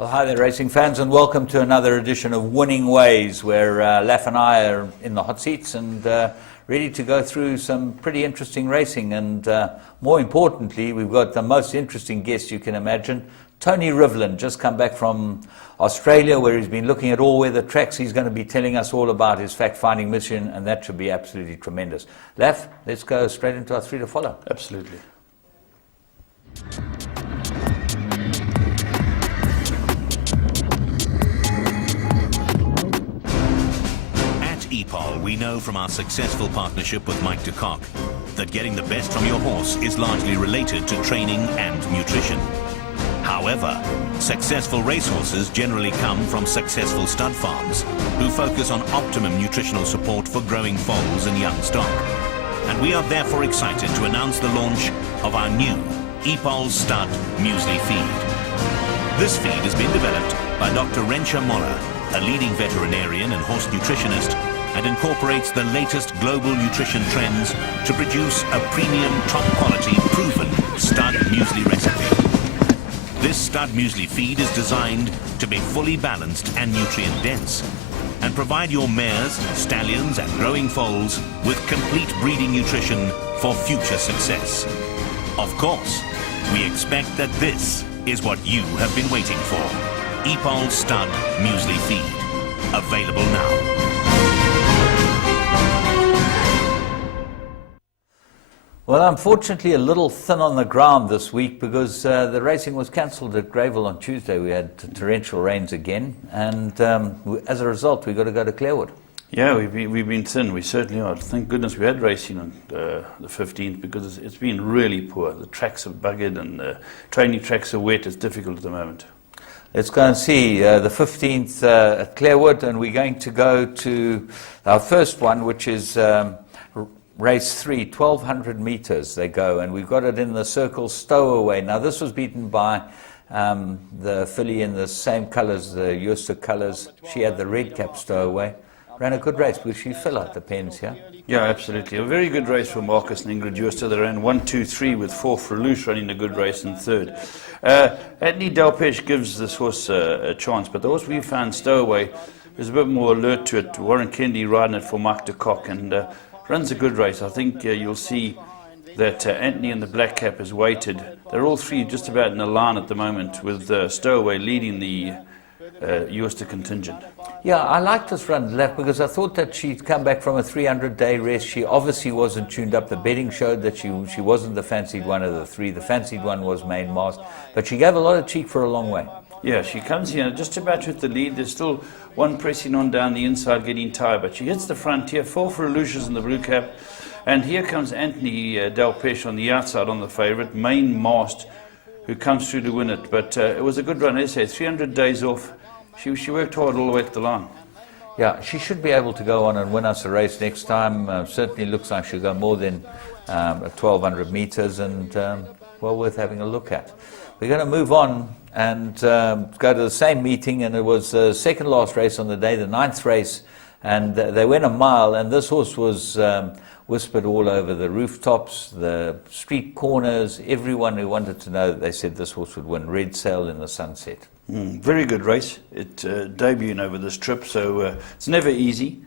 Well, hi there, racing fans, and welcome to another edition of Winning Ways, where Laf and I are in the hot seats and ready to go through some pretty interesting racing. And more importantly, we've got the most interesting guest you can imagine, Tony Rivlin, just come back from Australia, where he's been looking at all-weather tracks. He's going to be telling us all about his fact-finding mission, and that should be absolutely tremendous. Laf, let's go straight into our three to follow. Absolutely. EPOL, we know from our successful partnership with Mike de Kock that getting the best from your horse is largely related to training and nutrition. However, successful racehorses generally come from successful stud farms who focus on optimum nutritional support for growing foals and young stock. And we are therefore excited to announce the launch of our new EPOL Stud Muesli Feed. This feed has been developed by Dr. Rensha Moller, a leading veterinarian and horse nutritionist, and incorporates the latest global nutrition trends to produce a premium, top-quality, proven stud muesli recipe. This stud muesli feed is designed to be fully balanced and nutrient-dense and provide your mares, stallions, and growing foals with complete breeding nutrition for future success. Of course, we expect that this is what you have been waiting for. EPOL Stud Muesli Feed. Available now. Well, unfortunately, a little thin on the ground this week because the racing was cancelled at Greyville on Tuesday. We had torrential rains again, and as a result, we've got to go to Clarewood. Yeah, we've been thin. We certainly are. Thank goodness we had racing on the 15th because it's been really poor. The tracks are buggered and the training tracks are wet. It's difficult at the moment. Let's go and see the 15th at Clarewood, and we're going to go to our first one, which is race 3, 1,200 meters they go, and we've got it in the Circle Stowaway. Now, this was beaten by the filly in the same colours, the Euston colours. She had the red cap Stowaway. Ran a good race because she fell out the pens here. Yeah, absolutely. A very good race for Marcus and Ingrid Euston. They ran 1, 2, 3 with 4 Frelouche running a good race in third. Anthony Delpeche gives this horse a chance, but the horse we found, Stowaway, is a bit more alert to it. Warren Kennedy riding it for Mike de Kock and runs a good race. I think you'll see that Anthony and the Black Cap has waited. They're all three just about in a line at the moment, with Stowaway leading the Euston contingent. Yeah, I like this run, Laf, because I thought that she'd come back from a 300-day rest. She obviously wasn't tuned up. The betting showed that she wasn't the fancied one of the three. The fancied one was Main Mast, but she gave a lot of cheek for a long way. Yeah, she comes here just about to hit the lead. There's still one pressing on down the inside, getting tired, but she hits the front here. 4 Frelouches in the blue cap, and here comes Anthony Delpeche on the outside on the favourite, Main Mast, who comes through to win it. But it was a good run, as I say, 300 days off. She worked hard all the way to the line. Yeah, she should be able to go on and win us a race next time. Certainly looks like she'll go more than 1,200 meters, and well worth having a look at. We're going to move on and go to the same meeting, and it was the second last race on the day, the 9th race, and they went a mile, and this horse was whispered all over the rooftops, the street corners. Everyone who wanted to know, they said this horse would win. Red Sail in the Sunset. Very good race. It debuted over this trip, so it's never easy,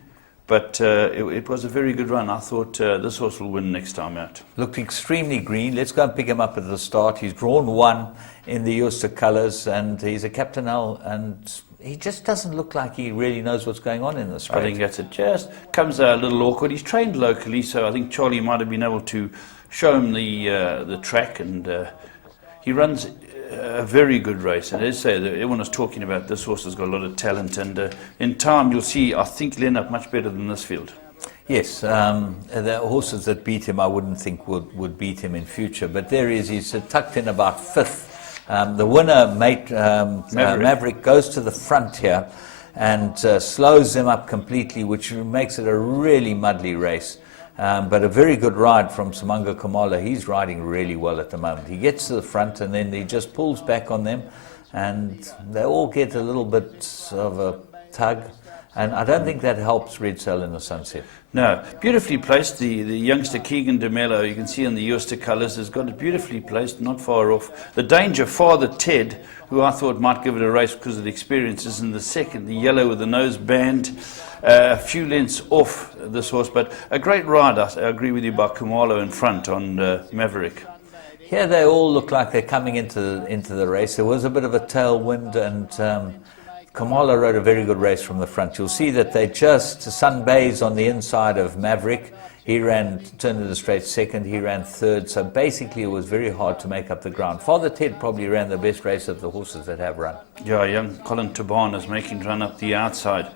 but it was a very good run. I thought this horse will win next time out. Looked extremely green. Let's go and pick him up at the start. He's drawn 1 in the Euston colours, and he's a Captain L, and he just doesn't look like he really knows what's going on in the straight. I think that's it. Just comes a little awkward. He's trained locally, so I think Charlie might have been able to show him the track, and he runs a very good race. And as I say, everyone is talking about this horse has got a lot of talent, and in time you'll see, I think, line up much better than this field. Yes, the horses that beat him I wouldn't think would beat him in future, but there he is. He's tucked in about 5th. The winner, Maverick, goes to the front here and slows him up completely, which makes it a really muddly race. But a very good ride from Simango Kamala. He's riding really well at the moment. He gets to the front and then he just pulls back on them, and they all get a little bit of a tug. And I don't think that helps Red Sail in the Sunset. No, beautifully placed. The youngster Keegan de Mello, you can see in the Ulster colours, has got it beautifully placed, not far off. The danger, Father Ted, who I thought might give it a race because of the experience, is in the second, the yellow with the nose band, a few lengths off this horse, but a great ride, I agree with you, by Kumalo in front on Maverick. Here they all look like they're coming into the race. There was a bit of a tailwind, and Kamala rode a very good race from the front. You'll see that they just sunbathed on the inside of Maverick. He turned to the straight second, he ran third, so basically it was very hard to make up the ground. Father Ted probably ran the best race of the horses that have run. Yeah, young Colin Taban is making run up the outside,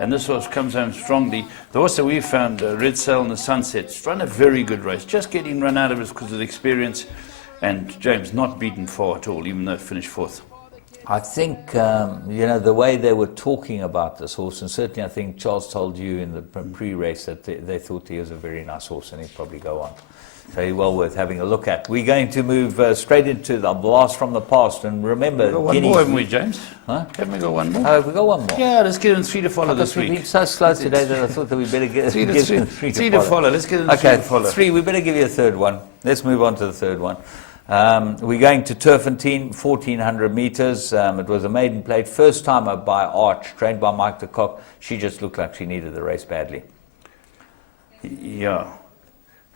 and this horse comes home strongly. The horse that we found, Red Sail in the Sunset, it's run a very good race, just getting run out of it because of the experience, and James not beaten far at all, even though it finished fourth. I think, the way they were talking about this horse, and certainly I think Charles told you in the pre-race that they thought he was a very nice horse and he'd probably go on. So he's well worth having a look at. We're going to move straight into the blast from the past, and remember, We've got one more, haven't we, James? Huh? Haven't we got one more? Have we got one more? Yeah, let's get in 3 to follow this We've week. been so slow today that I thought that we better get 3 three to follow. Let's get in 3 Okay, to follow. 3. We better give you a third one. Let's move on to the third one. We're going to Turfentine, 1,400 meters. It was a maiden plate, first timer by Arch, trained by Mike de Kock. She just looked like she needed the race badly. Yeah.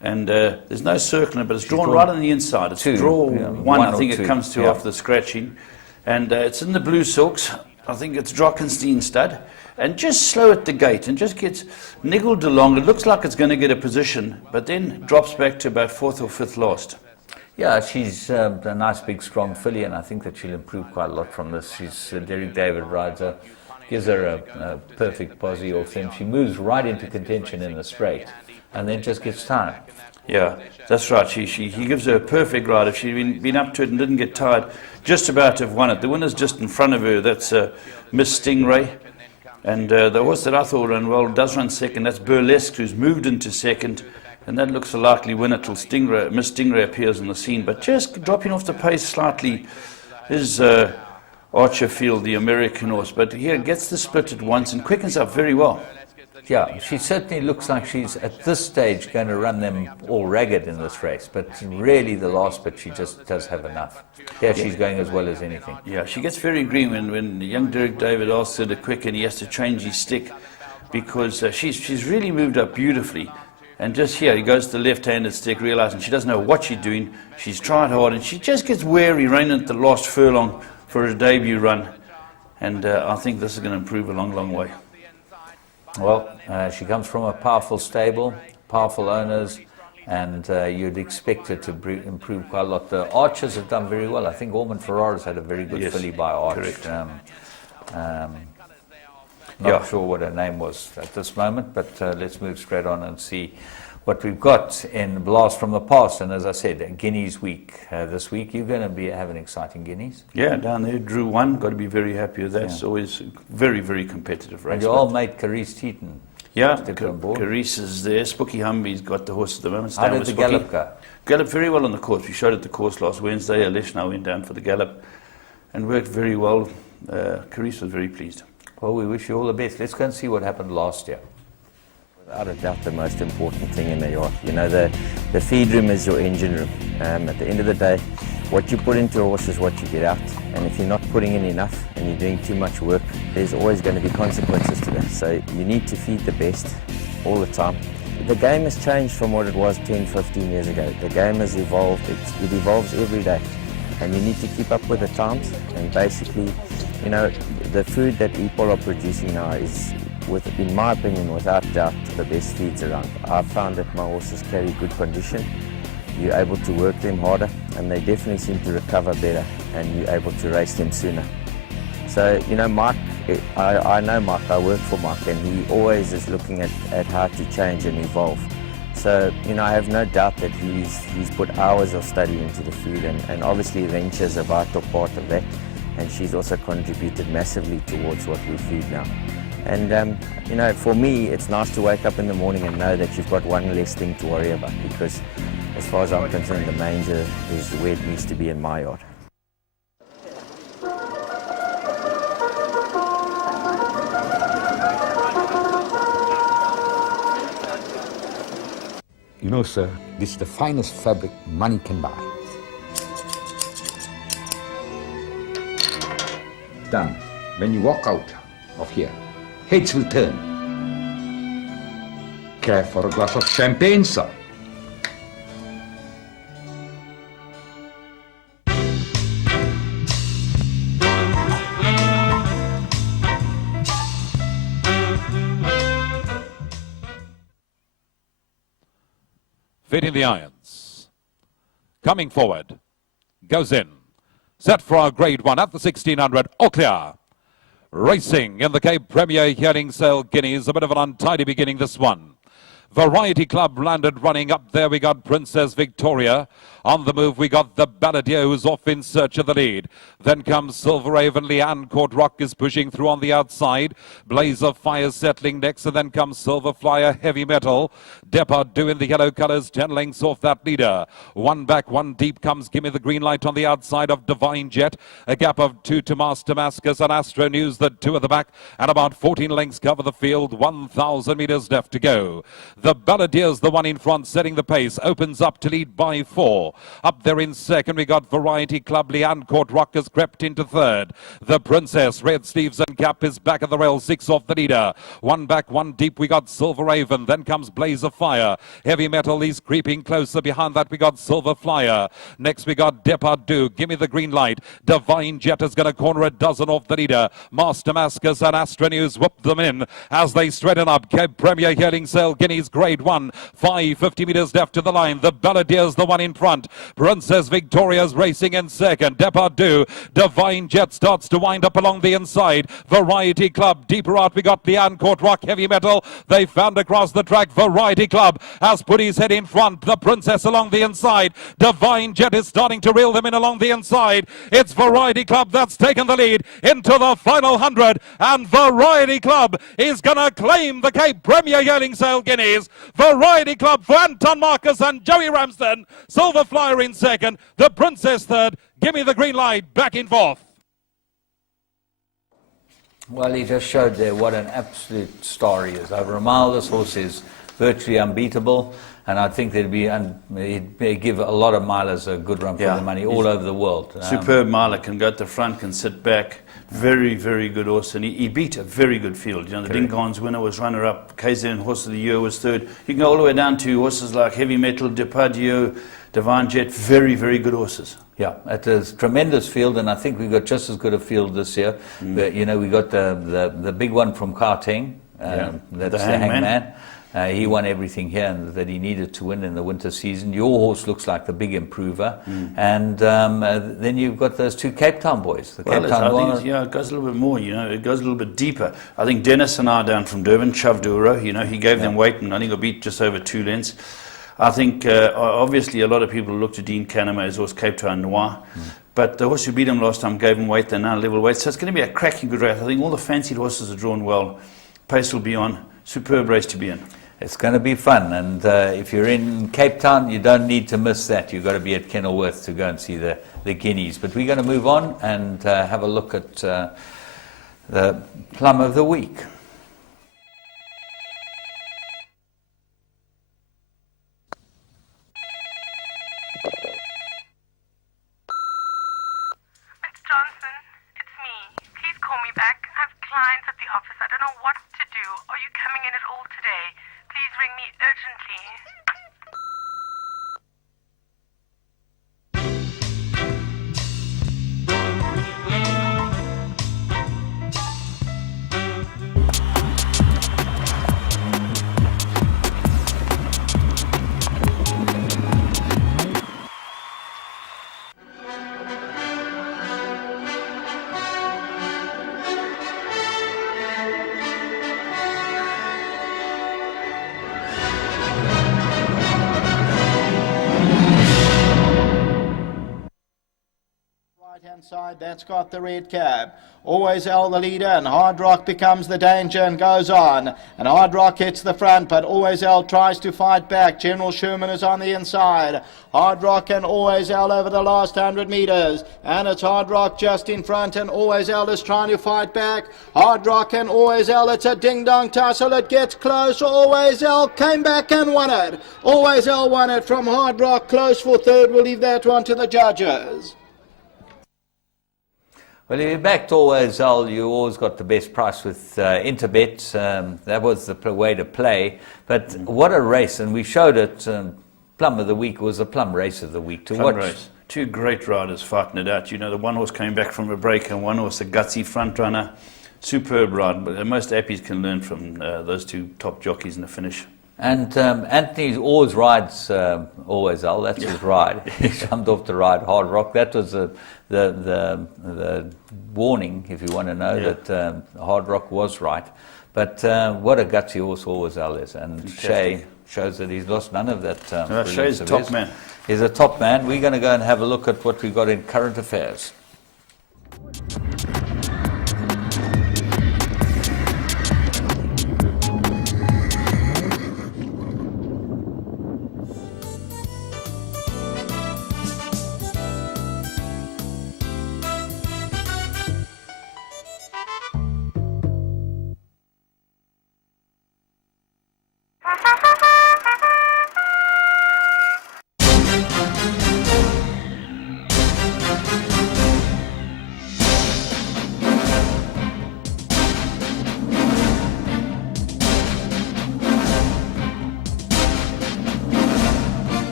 And there's no circling, but it's drawn drawn right on the inside. It's two, draw yeah, one, one I or think two, it comes to yeah. after the scratching. And it's in the blue silks. I think it's Drockenstein stud. And just slow at the gate and just gets niggled along. It looks like it's going to get a position, but then drops back to about 4th or 5th last. Yeah, she's a nice, big, strong filly, and I think that she'll improve quite a lot from this. She's Derek David rides her, gives her a perfect posse off him. She moves right into contention in the straight, and then just gets tired. Yeah, that's right. He gives her a perfect ride. If she'd been up to it and didn't get tired, just about to have won it. The winner's just in front of her. That's Miss Stingray. And the horse that I thought ran well does run second. That's Burlesque, who's moved into second. And that looks a likely winner till Miss Stingray appears on the scene. But just dropping off the pace slightly is Archerfield, the American horse. But here it gets the split at once and quickens up very well. Yeah, she certainly looks like she's at this stage going to run them all ragged in this race. But really the last bit, she just does have enough. Yeah, she's going as well as anything. Yeah, she gets very green when the young Derek David asks her to quicken. He has to change his stick because she's really moved up beautifully. And just here, he goes to the left-handed stick, realizing she doesn't know what she's doing. She's tried hard, and she just gets wary, running at the last furlong for her debut run. And I think this is going to improve a long, long way. Well, she comes from a powerful stable, powerful owners, and you'd expect her to improve quite a lot. The Archers have done very well. I think Ormond Ferrara's had a very good Yes, filly by Arch. correct. Not sure what her name was at this moment, but let's move straight on and see what we've got in Blast from the Past. And as I said, Guineas week this week. You're going to have an exciting Guineas. Yeah, down there, Drew won. Got to be very happy with that. It's always a very, very competitive race. And your old mate, Carice Teaton. Yeah, Stick on board. Carice is there. Spooky Humby's got the horse at the moment. How did the gallop go? Galloped very well on the course. We showed it the course last Wednesday. Alish now went down for the gallop and worked very well. Carice was very pleased. Well, we wish you all the best. Let's go and see what happened last year. Without a doubt, the most important thing in the yard. You know, the feed room is your engine room. At the end of the day, what you put into a horse is what you get out. And if you're not putting in enough and you're doing too much work, there's always going to be consequences to that. So you need to feed the best all the time. The game has changed from what it was 10, 15 years ago. The game has evolved. It evolves every day. And you need to keep up with the times. And basically, you know, the food that people are producing now is, in my opinion, without doubt, the best feeds around. I've found that my horses carry good condition. You're able to work them harder, and they definitely seem to recover better, and you're able to race them sooner. So, you know, Mike, I know Mike, I work for Mike, and he always is looking at how to change and evolve. So, you know, I have no doubt that he's put hours of study into the food, and obviously Venture is a vital part of that, and she's also contributed massively towards what we feed now. And, you know, for me, it's nice to wake up in the morning and know that you've got one less thing to worry about, because as far as I'm concerned, the manger is where it needs to be in my yard. No, sir. This is the finest fabric money can buy. Done. When you walk out of here, heads will turn. Care for a glass of champagne, sir? Fitting the irons. Coming forward. Goes in. Set for a grade 1 at the 1600. All clear. Racing in the Cape Premier Hearing Sale Guineas. A bit of an untidy beginning, this one. Variety Club landed running up there. We got Princess Victoria. On the move, we got the Balladeer, who's off in search of the lead. Then comes Silver Raven. Leanne Court Rock is pushing through on the outside. Blaze of Fire settling next. And then comes Silver Flyer, Heavy Metal. Depardieu in the yellow colours, 10 lengths off that leader. One back, one deep comes Gimme the Green Light on the outside of Divine Jet. A gap of 2 to Master Damascus and Astro News, the 2 at the back. And about 14 lengths cover the field. 1,000 metres left to go. The Balladeer's the one in front, setting the pace. Opens up to lead by 4. Up there in second, we got Variety Club. Leanne Court Rock has crept into third. The Princess, Red Sleeves and Cap is back at the rail. 6 off the leader. One back, one deep. We got Silver Raven. Then comes Blaze of Fire. Heavy Metal is creeping closer. Behind that, we got Silver Flyer. Next, we got Depardieu. Gimme the Green Light. Divine Jet is going to corner a dozen off the leader. Master Damascus and Astra News whoop them in as they straighten up. Cape Premier Hearing Sale Guineas grade 1. 550 metres left to the line. The Balladeer's the one in front. Princess Victoria's racing in second. Depardieu. Divine Jet starts to wind up along the inside. Variety Club. Deeper out, we got Leanne Court Rock. Heavy Metal. They found across the track. Variety Club has put his head in front. The Princess along the inside. Divine Jet is starting to reel them in along the inside. It's Variety Club that's taken the lead into the final 100. And Variety Club is going to claim the Cape Premier Yearling Sale Guineas. Variety Club for Anton Marcus and Joey Ramsden. Silver Flyer in second. The Princess third. Gimme the Green Light back in fourth. Well, he just showed there what an absolute star he is. Over a mile, this horse is virtually unbeatable, and I think he'd give a lot of milers a good run for the money all over the world. Superb miler, can go at the front, can sit back. Very, very good horse, and he beat a very good field. You know, the Dingaans winner was runner-up. KZN Horse of the Year was third. You can go all the way down to horses like Heavy Metal, Depardieu, Divine Jet. Very, very good horses. Yeah, it is a tremendous field, and I think we've got just as good a field this year. But, you know, we got the big one from Gauteng. That's the Hangman. He won everything here that he needed to win in the winter season. Your horse looks like the big improver. And then you've got those 2 Cape Town boys. The Cape Town I think it goes a little bit more, you know, it goes a little bit deeper. I think Dennis and I down from Durban, Chavduro, you know, he gave them weight, and I think he beat just over 2 lengths. I think, obviously, a lot of people looked at Dean Canama's horse, Cape Town Noir. But the horse who beat him last time gave him weight, they're now level weight. So it's going to be a cracking good race. I think all the fancied horses are drawn well. Pace will be on. Superb race to be in. It's going to be fun, and if you're in Cape Town, you don't need to miss that. You've got to be at Kenilworth to go and see the Guineas. But we're going to move on and have a look at the plum of the week. Miss Johnson, it's me. Please call me back. I have clients at the office. I don't know what to do. Are you coming in at all today? Please ring me urgently. That's got the red cap. Always L the leader, and Hard Rock becomes the danger and goes on. And Hard Rock hits the front, but Always L tries to fight back. General Sherman is on the inside. Hard Rock and Always L over the last 100 meters. And it's Hard Rock just in front, and Always L is trying to fight back. Hard Rock and Always L, it's a ding-dong tussle. It gets close. Always L came back and won it. Always L won it from Hard Rock. Close for third. We'll leave that one to the judges. Well, if you backed Always L, you always got the best price with Interbet. That was the way to play. But what a race, and we showed it. Plum of the week was the plum race of the week to Plum watch. race. Two great riders fighting it out. You know, the one horse coming back from a break and one horse a gutsy front runner. Superb ride. But most Appies can learn from those two top jockeys in the finish. And Anthony always rides Always L. That's his ride. He jumped off to ride Hard Rock. That was the warning, if you want to know, that Hard Rock was right. But what a gutsy horse Always L is. And Shea shows that he's lost none of that. Shea's a top man. He's a top man. We're going to go and have a look at what we've got in current affairs.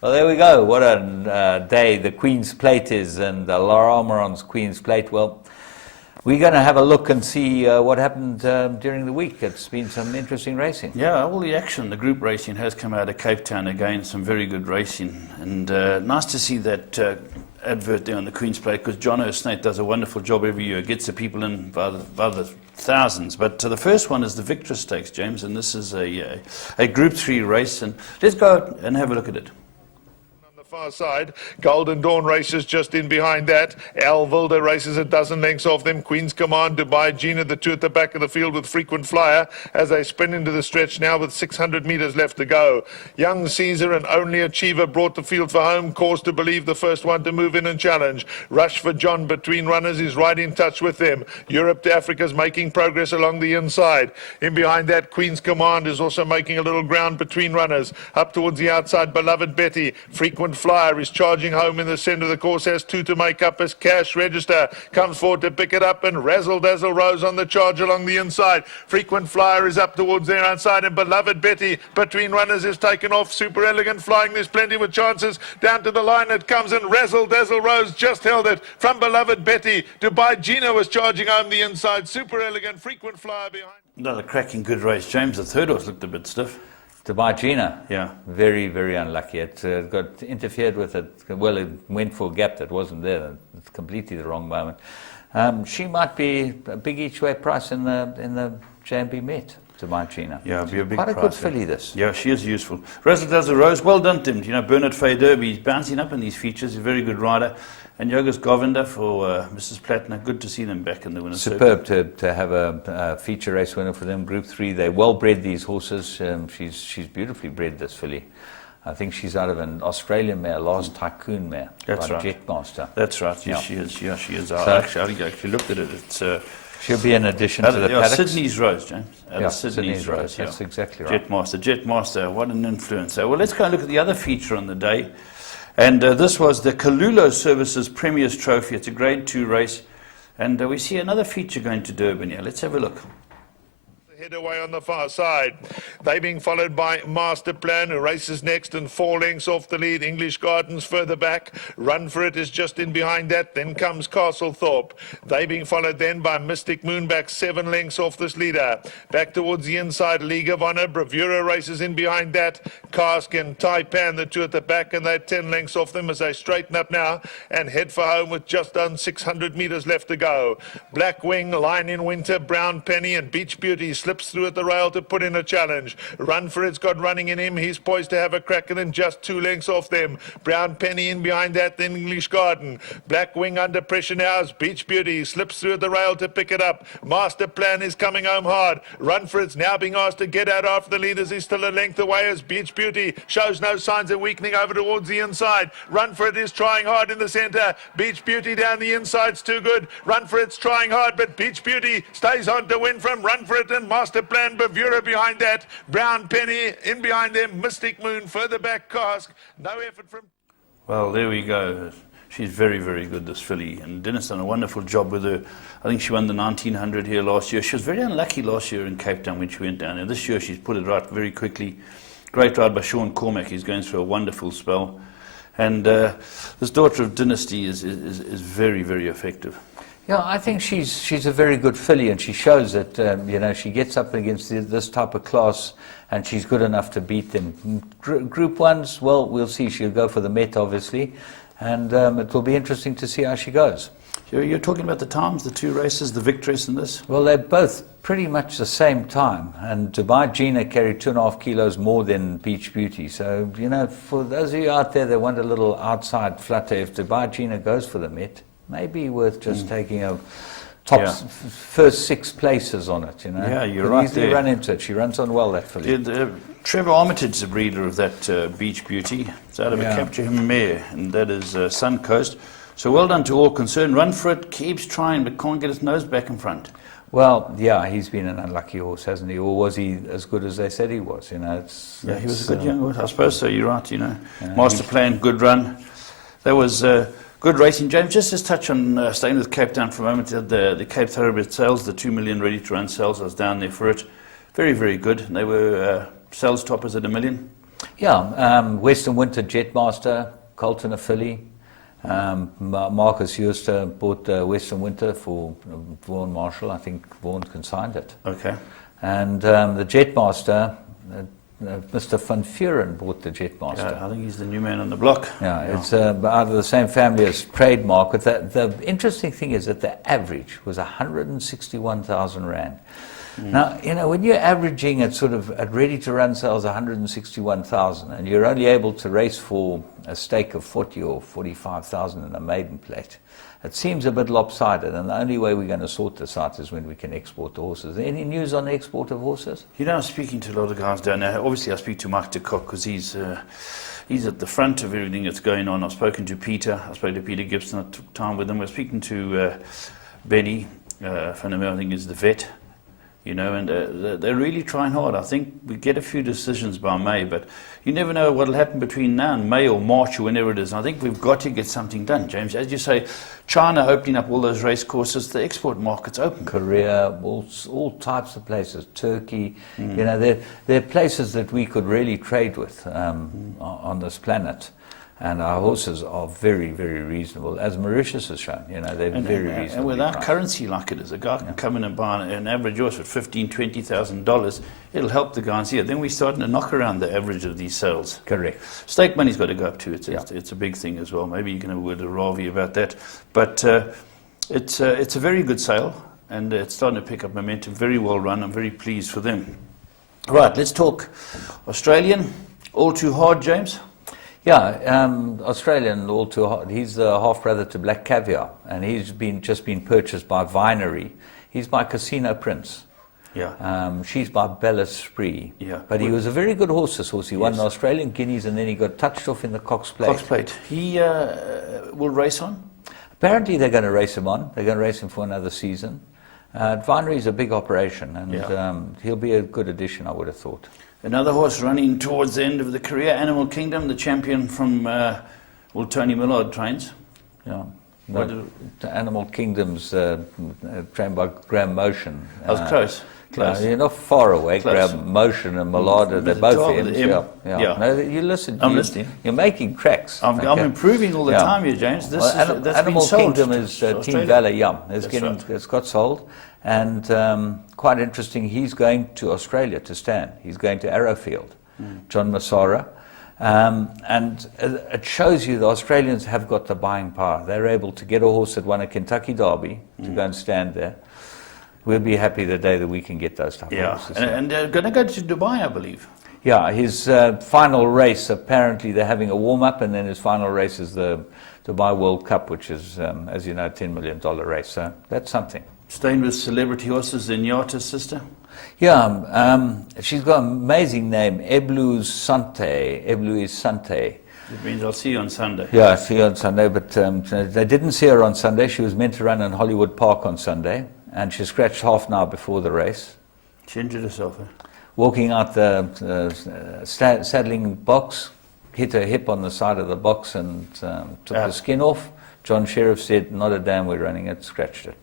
Well, there we go. What a day the Queen's Plate is, and Laura Almiron's Queen's Plate. Well, we're going to have a look and see what happened during the week. It's been some interesting racing. Yeah, all the action, the group racing has come out of Cape Town again, some very good racing. And nice to see that advert there on the Queen's Plate, because John O'Snate does a wonderful job every year. Gets the people in by the thousands. But the first one is the Victor Stakes, James, and this is a Group 3 race. And let's go and have a look at it. Far side, Golden Dawn races just in behind that. Al Vilda races a dozen lengths off them. Queen's Command, Dubai Gina, the two at the back of the field with Frequent Flyer as they spin into the stretch now with 600 metres left to go. Young Caesar and Only Achiever brought the field for home. Cause to believe the first one to move in and challenge. Rush for John between runners is right in touch with them. Europe to Africa's making progress along the inside. In behind that, Queen's Command is also making a little ground between runners. Up towards the outside, Beloved Betty. Frequent Flyer is charging home in the centre of the course, has two to make up as Cash Register comes forward to pick it up, and Razzle Dazzle Rose on the charge along the inside. Frequent Flyer is up towards their outside, and Beloved Betty between runners is taken off. Super Elegant Flying, there's plenty of chances. Down to the line it comes, and Razzle Dazzle Rose just held it from Beloved Betty. Dubai Gina was charging home the inside. Super Elegant, Frequent Flyer behind. Another cracking good race, James. The third horse looked a bit stiff. Dubai Gina. Yeah. Very, very unlucky. It got interfered with. It went for a gap that wasn't there. It's completely the wrong moment. She might be a big each way price in the JMB Met, Dubai Gina. Yeah, it'll be a big Quite a price, good yeah. filly, this. Yeah, she is useful. Razzle Dazzle Rose, well done to him. You know, Bernard Fay Derby, he's bouncing up in these features. He's a very good rider. And Yogas Govinda for Mrs. Plattner. Good to see them back in the winner's circle. Superb to have a feature race winner for them, Group 3. They're well bred, these horses. She's beautifully bred, this filly. I think she's out of an Australian mare, Last Tycoon mare. That's right. Jetmaster. That's right. Yes, Yeah. she is. Yeah, she is. So- I actually looked at it. It's She'll be an addition to the paddocks. Sydney's Rose, James. Yeah, Sydney's Rose. That's exactly right. Jetmaster. What an influencer. Well, let's go and look at the other feature on the day. And this was the Kalulo Services Premier's Trophy. It's a Grade 2 race. And we see another feature going to Durban here. Let's have a look. Head away on the far side. They being followed by Master Plan, who races next and 4 lengths off the lead. English Gardens further back. Run for It is just in behind that. Then comes Castlethorpe. They being followed then by Mystic Moon, back 7 lengths off this leader. Back towards the inside, League of Honor. Bravura races in behind that. Cask and Taipan, the two at the back, and they're 10 lengths off them as they straighten up now and head for home with just under 600 metres left to go. Black Wing, Line in Winter, Brown Penny and Beach Beauty slips through at the rail to put in a challenge. Run for It's got running in him. He's poised to have a crack at him, just 2 lengths off them. Brown Penny in behind that, then English Garden. Black Wing under pressure now as Beach Beauty slips through at the rail to pick it up. Master Plan is coming home hard. Run for It's now being asked to get out after the leaders. He's still a length away as Beach Beauty shows no signs of weakening over towards the inside. Run for It is trying hard in the centre. Beach Beauty down the inside's too good. Run for It's trying hard, but Beach Beauty stays on to win from Run for It and Master Plan. Bravura behind that. Brown Penny in behind them. Mystic Moon further back. Cask. No effort from... Well, there we go. She's very, very good, this filly. And Dennis done a wonderful job with her. I think she won the 1900 here last year. She was very unlucky last year in Cape Town when she went down. And this year she's put it right very quickly. Great ride by Sean Cormack. He's going through a wonderful spell. And this Daughter of Dynasty is very, very effective. Yeah, I think she's a very good filly, and she shows that you know, she gets up against this type of class, and she's good enough to beat them. Group ones, well, we'll see. She'll go for the Met, obviously, and it will be interesting to see how she goes. You're talking about the times, the 2 races, the victories in this? Well, they're both pretty much the same time, and Dubai Gina carried 2.5 kilos more than Beach Beauty. So, you know, for those of you out there that want a little outside flutter, if Dubai Gina goes for the Met, maybe worth just taking a top first 6 places on it, you know. Yeah, you're Could right easily there. run into it. She runs on well, that filly. Trevor Armitage is the breeder of that Beach Beauty. It's out of a Capture Him mare, and that is Suncoast. So well done to all concerned. Run for It, keeps trying, but can't get his nose back in front. Well, yeah, he's been an unlucky horse, hasn't he? Or was he as good as they said he was? You know, Yeah, he was a good young horse. I suppose so, you're right, you know. Master Plan, good run. That was good racing. James, just to touch on staying with Cape Town for a moment, the Cape Thoroughbred sales, the 2 million ready-to-run sales, I was down there for it. Very, very good. They were sales toppers at $1 million. Yeah, Western Winter, Jetmaster, Colton a filly. Marcus Huster bought Western Winter for Vaughan Marshall. I think Vaughan consigned it. Okay. And the Jetmaster, Mr. Van Vuren bought the Jetmaster. Yeah, I think he's the new man on the block. Yeah, it's out of the same family as Trademark. But the interesting thing is that the average was 161,000 Rand. Now, you know, when you're averaging at sort of at ready-to-run sales 161,000, and you're only able to race for a stake of 40 or 45,000 in a maiden plate, it seems a bit lopsided. And the only way we're going to sort this out is when we can export the horses. Any news on the export of horses? You know, I'm speaking to a lot of guys down there. Obviously, I speak to Mike de Kock because he's at the front of everything that's going on. I've spoken to Peter. I spoke to Peter Gibson. I took time with him. We're speaking to Benny van der Merwe, I think is the vet. You know, and they're really trying hard. I think we get a few decisions by May, but you never know what will happen between now and May or March or whenever it is. I think we've got to get something done, James. As you say, China opening up all those race courses, the export market's open. Korea, all types of places, Turkey. You know, they're places that we could really trade with on this planet. And our horses are very, very reasonable, as Mauritius has shown. You know, they're very reasonable. And with our currency like it is, a guy can come in and buy an average horse for $15,000, $20,000. It'll help the guys here. Then we're starting to knock around the average of these sales. Correct. Stake money's got to go up too. It's a big thing as well. Maybe you can have a word with Ravi about that. But it's a very good sale, and it's starting to pick up momentum. Very well run. I'm very pleased for them. Right, let's talk Australian. All Too Hard, James. Yeah, Australian, all too hard. He's the half-brother to Black Caviar, and he's just been purchased by Vinery. He's by Casino Prince. Yeah. She's by Bella Spree. Yeah. But he was a very good horse, this horse. He won the Australian Guineas, and then he got touched off in the Cox Plate. Cox Plate. He will race on? Apparently they're going to race him on. They're going to race him for another season. Vinery's a big operation, and he'll be a good addition, I would have thought. Another horse running towards the end of the career, Animal Kingdom, the champion from Tony Millard trains. Yeah. No, Animal Kingdom's trained by Graham Motion. I was close. Close. You're not far away. Close. Graham Motion and Malada, they're the both top of M's. the M. Yeah. Yeah. No, you listen. I'm listening. You're making tracks. I'm okay? improving all the Yeah. time here, James. This Well, is, that's Animal been sold Kingdom to is Team Australia. Valor Yum. That's right. It's got sold. And quite interesting, he's going to Australia to stand. He's going to Arrowfield, John Massara. And it shows you the Australians have got the buying power. They're able to get a horse that won a Kentucky Derby to go and stand there. We'll be happy the day that we can get those type of Yeah, horses. and they're going to go to Dubai, I believe. Yeah, his final race, apparently they're having a warm-up, and then his final race is the Dubai World Cup, which is, as you know, a $10 million race. So that's something. Staying with celebrity horses, Inyata's sister. Yeah, she's got an amazing name, Eblu Sante. Eblu is Sante. It means I'll see you on Sunday. Yeah, I see her on Sunday, but they didn't see her on Sunday. She was meant to run in Hollywood Park on Sunday, and she scratched half an hour before the race. She injured herself. Walking out the saddling box, hit her hip on the side of the box and took the skin off. John Sheriff said, not a damn, we're running it, scratched it.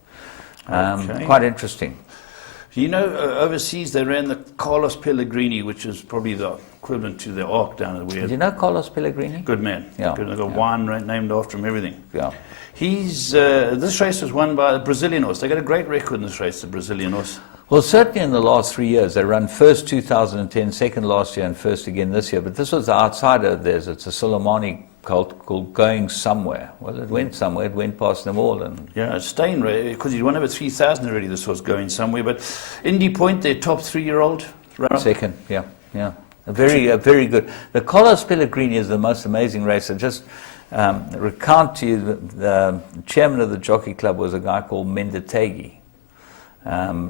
Quite interesting. You know, overseas they ran the Carlos Pellegrini, which is probably the equivalent to the Ark down at Do you know Carlos Pellegrini? Good man. Yeah. Good. They've got wine named after him, everything. Yeah. He's this race was won by the Brazilian horse. They got a great record in this race, the Brazilian horse. Well, certainly in the last 3 years. They run first 2010, second last year, and first again this year. But this was the outsider of theirs. It's a Soleimani colt called Going Somewhere. Well, it went somewhere. It went past them all. And Yeah, it's staying, because he's won over 3,000 already, this horse Going Somewhere. But Indy Point, their top 3-year-old. second, yeah. A very good. The Carlos Pellegrini is the most amazing racer. Just recount to you, the chairman of the Jockey Club was a guy called Mendetegi.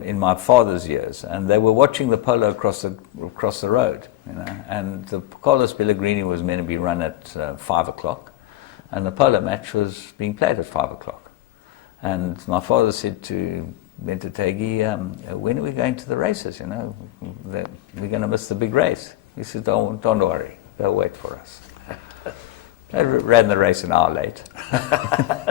In my father's years, and they were watching the polo across the road, you know. And the Carlos Pellegrini was meant to be run at 5 o'clock, and the polo match was being played at 5 o'clock. And my father said to Bentetegi, when are we going to the races? You know, we're going to miss the big race. He said, don't worry, they'll wait for us. They ran the race an hour late.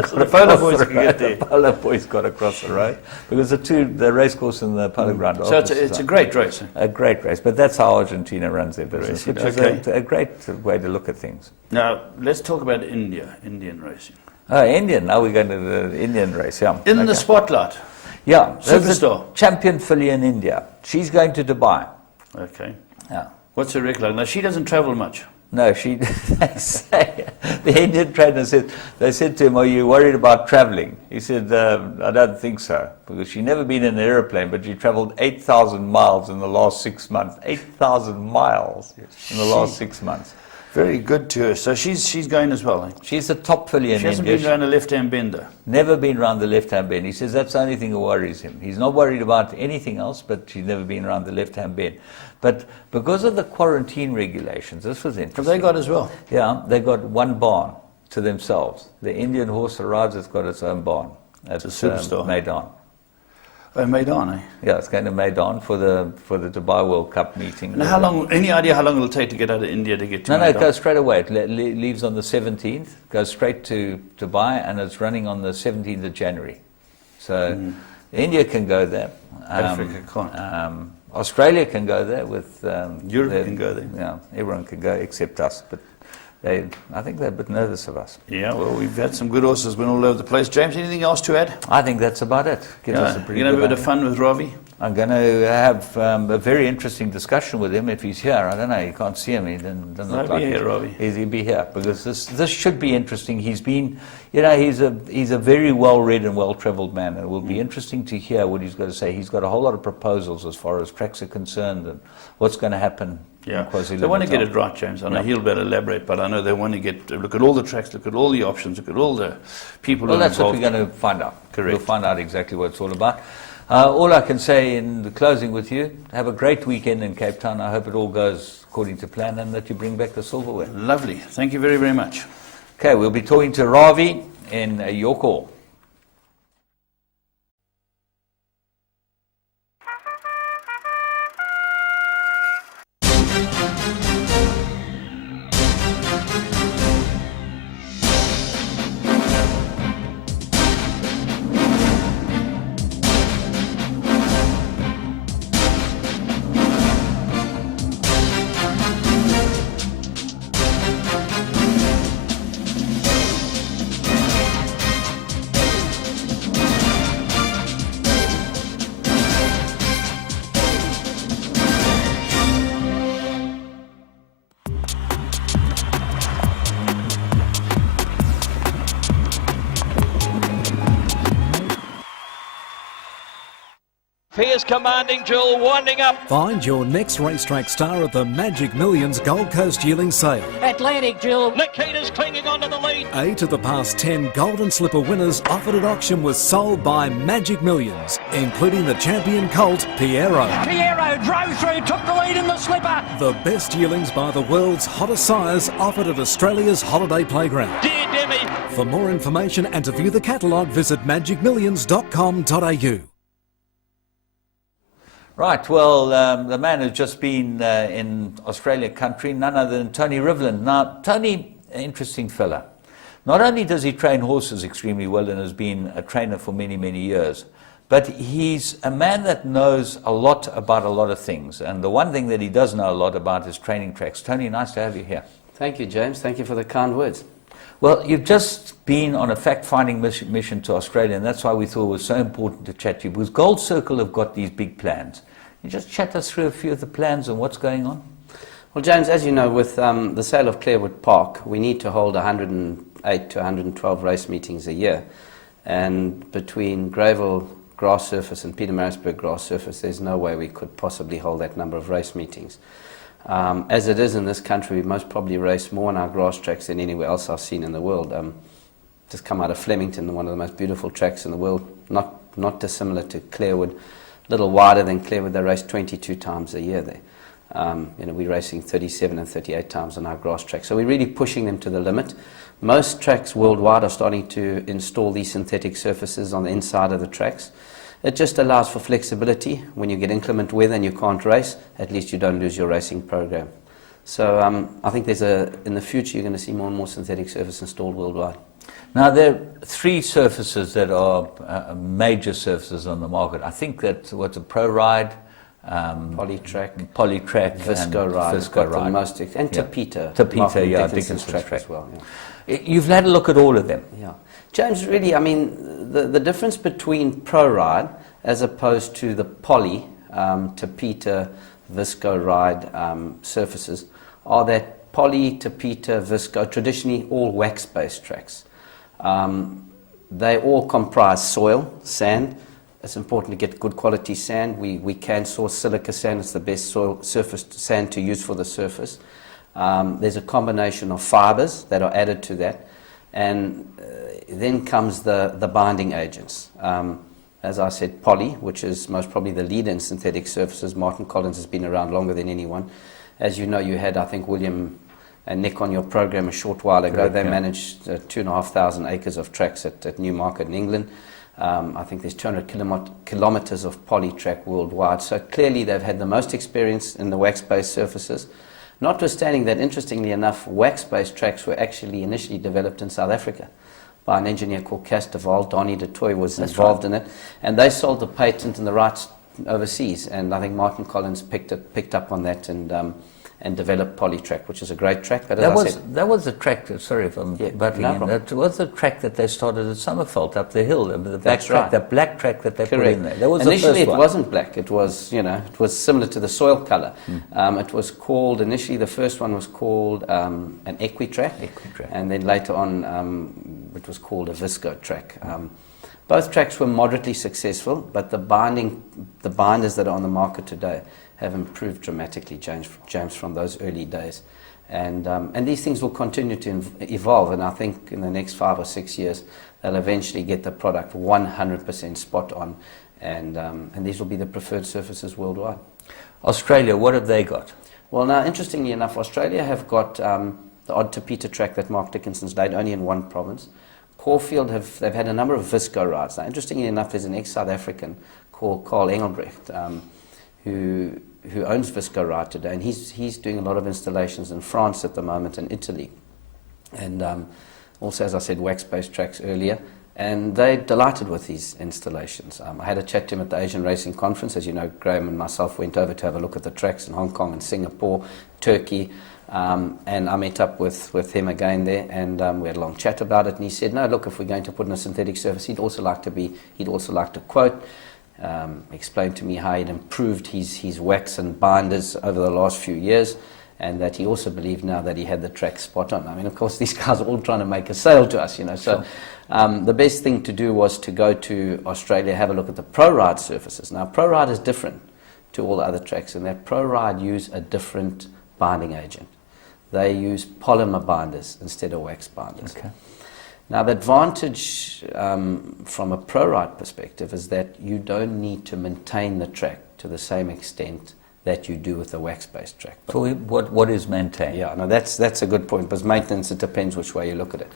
So the polo boys can get there. The polo boys got across the road because the race course and the polo ground. So it's a great race. A great race, but that's how Argentina runs their business, which is a great way to look at things. Now let's talk about Indian racing. Oh, Indian. Now we're going to the Indian race. Yeah. In the spotlight. Yeah. Superstar. Champion filly in India. She's going to Dubai. Okay. Yeah. What's her record like? Now she doesn't travel much. No, they say, the Indian trainer said, they said to him, are you worried about traveling? He said, I don't think so, because she'd never been in an aeroplane, but she traveled 8,000 miles in the last 6 months. 8,000 miles in the last 6 months. Very good to her. So she's going as well. She's the top filly in She hasn't India. been around a left-hand bender. Never been around the left-hand bend. He says that's the only thing that worries him. He's not worried about anything else, but she's never been around the left-hand bend. But because of the quarantine regulations, this was interesting. Have they got as well? Yeah, they got one barn to themselves. The Indian horse that rides has got its own barn. It's a superstar. Maidan. Oh, Maidan, eh? Yeah, it's going to Maidan for the Dubai World Cup meeting. And how long? Any idea how long it'll take to get out of India to get to No, Maidan? it goes straight away. It leaves on the 17th, goes straight to Dubai, and it's running on the 17th of January. So India can go there. Africa can't. Australia can go there with... Europe can go there. Yeah, everyone can go except us. But I think they're a bit nervous of us. Yeah, well, we've had some good horses went all over the place. James, anything else to add? I think that's about it. Gives us a pretty you're going to have a good bit of fun with Ravi? I'm going to have a very interesting discussion with him if he's here. I don't know, you can't see him. He doesn't look like here, Ravi. He'll be here because this should be interesting. He's been, you know, he's a very well-read and well-travelled man, and it will be interesting to hear what he's got to say. He's got a whole lot of proposals as far as tracks are concerned and what's going to happen. Yeah, they want to get it right, James. I know he'll better elaborate, but I know they want to look at all the tracks, look at all the options, look at all the people. Well, who are that's what involved. we're going to find out. Correct. We'll find out exactly what it's all about. All I can say in the closing with you, have a great weekend in Cape Town. I hope it all goes according to plan and that you bring back the silverware. Lovely. Thank you very, very much. Okay, we'll be talking to Ravi in your call. Here's Commanding Jewel winding up. Find your next racetrack star at the Magic Millions Gold Coast Yearling Sale. Atlantic Jewel. Nikita's clinging onto the lead. 8 of the past 10 Golden Slipper winners offered at auction was sold by Magic Millions, including the champion colt Piero. Piero drove through, took the lead in the slipper. The best yearlings by the world's hottest sires offered at Australia's holiday playground. Dear Demi. For more information and to view the catalogue, visit magicmillions.com.au. Right, well, the man who's just been in Australia country, none other than Tony Rivlin. Now, Tony, interesting fella. Not only does he train horses extremely well and has been a trainer for many, many years, but he's a man that knows a lot about a lot of things. And the one thing that he does know a lot about is training tracks. Tony, nice to have you here. Thank you, James. Thank you for the kind words. Well, you've just been on a fact-finding mission to Australia, and that's why we thought it was so important to chat to you, because Gold Circle have got these big plans. Can you just chat us through a few of the plans and what's going on? Well, James, as you know, with the sale of Clarewood Park, we need to hold 108 to 112 race meetings a year. And between Greyville grass surface and Pietermaritzburg grass surface, there's no way we could possibly hold that number of race meetings. As it is in this country, we most probably race more on our grass tracks than anywhere else I've seen in the world. Just come out of Flemington, one of the most beautiful tracks in the world, not dissimilar to Clarewood, a little wider than Clarewood. They race 22 times a year there. We're racing 37 and 38 times on our grass tracks. So we're really pushing them to the limit. Most tracks worldwide are starting to install these synthetic surfaces on the inside of the tracks. It just allows for flexibility. When you get inclement weather and you can't race, at least you don't lose your racing program. So I think in the future you're going to see more and more synthetic surface installed worldwide. Now, there are three surfaces that are major surfaces on the market. I think that what's a Pro Ride, Polytrack, Visco Ride, Visco Ride, the most, and Tapeta, Dickinson's track track as well. Yeah. You've had a look at all of them. Yeah, James. Really, I mean, the difference between Pro Ride as opposed to the Poly, Tapeta, Visco Ride surfaces are that Poly, Tapeta, Visco, traditionally all wax-based tracks. They all comprise soil, sand. It's important to get good quality sand. We can source silica sand. It's the best soil surface sand to use for the surface. There's a combination of fibers that are added to that. And then comes the binding agents. As I said, Poly, which is most probably the leader in synthetic surfaces. Martin Collins has been around longer than anyone. As you know, you had, I think, William and Nick on your program a short while ago. They managed 2,500 acres of tracks at Newmarket in England. I think there's 200 kilometers of Poly track worldwide. So clearly they've had the most experience in the wax-based surfaces. Notwithstanding that, interestingly enough, wax-based tracks were actually initially developed in South Africa by an engineer called Casteval. Donnie de Toy was involved in it. And they sold the patent and the rights overseas. And I think Martin Collins picked up on that and developed Polytrack, which is a great track. But that was the track, sorry if I'm butting in, that was the track that they started at Summerfeld up the hill, the black track, the black track that they put in there. That was initially the first one. It wasn't black, it was similar to the soil colour. It was called, initially the first one was called an Equitrack, and then later on it was called a Visco track. Both tracks were moderately successful, but the binders that are on the market today have improved dramatically, James, from those early days. And these things will continue to evolve, and I think in the next 5 or 6 years, they'll eventually get the product 100% spot on, and these will be the preferred surfaces worldwide. Australia, what have they got? Well, now, interestingly enough, Australia have got the odd Tapeta track that Mark Dickinson's laid only in one province. Caulfield, they've had a number of Visco rides. Now, interestingly enough, there's an ex-South African called Carl Engelbrecht, who owns Visco Ride today, and he's doing a lot of installations in France at the moment and Italy, and also, as I said, wax-based tracks earlier, and they're delighted with these installations. I had a chat to him at the Asian Racing Conference. As you know, Graham and myself went over to have a look at the tracks in Hong Kong and Singapore, Turkey, and I met up with him again there, and we had a long chat about it, and he said, no, look, if we're going to put in a synthetic surface, he'd also like to quote, explained to me how he'd improved his wax and binders over the last few years, and that he also believed now that he had the track spot on. I mean, of course, these guys are all trying to make a sale to us, you know. So the best thing to do was to go to Australia, have a look at the ProRide surfaces. Now, ProRide is different to all the other tracks in that ProRide use a different binding agent. They use polymer binders instead of wax binders. Okay. Now, the advantage from a ProRide perspective is that you don't need to maintain the track to the same extent that you do with a wax-based track. So what is maintained? Yeah, no, that's a good point, because maintenance, it depends which way you look at it.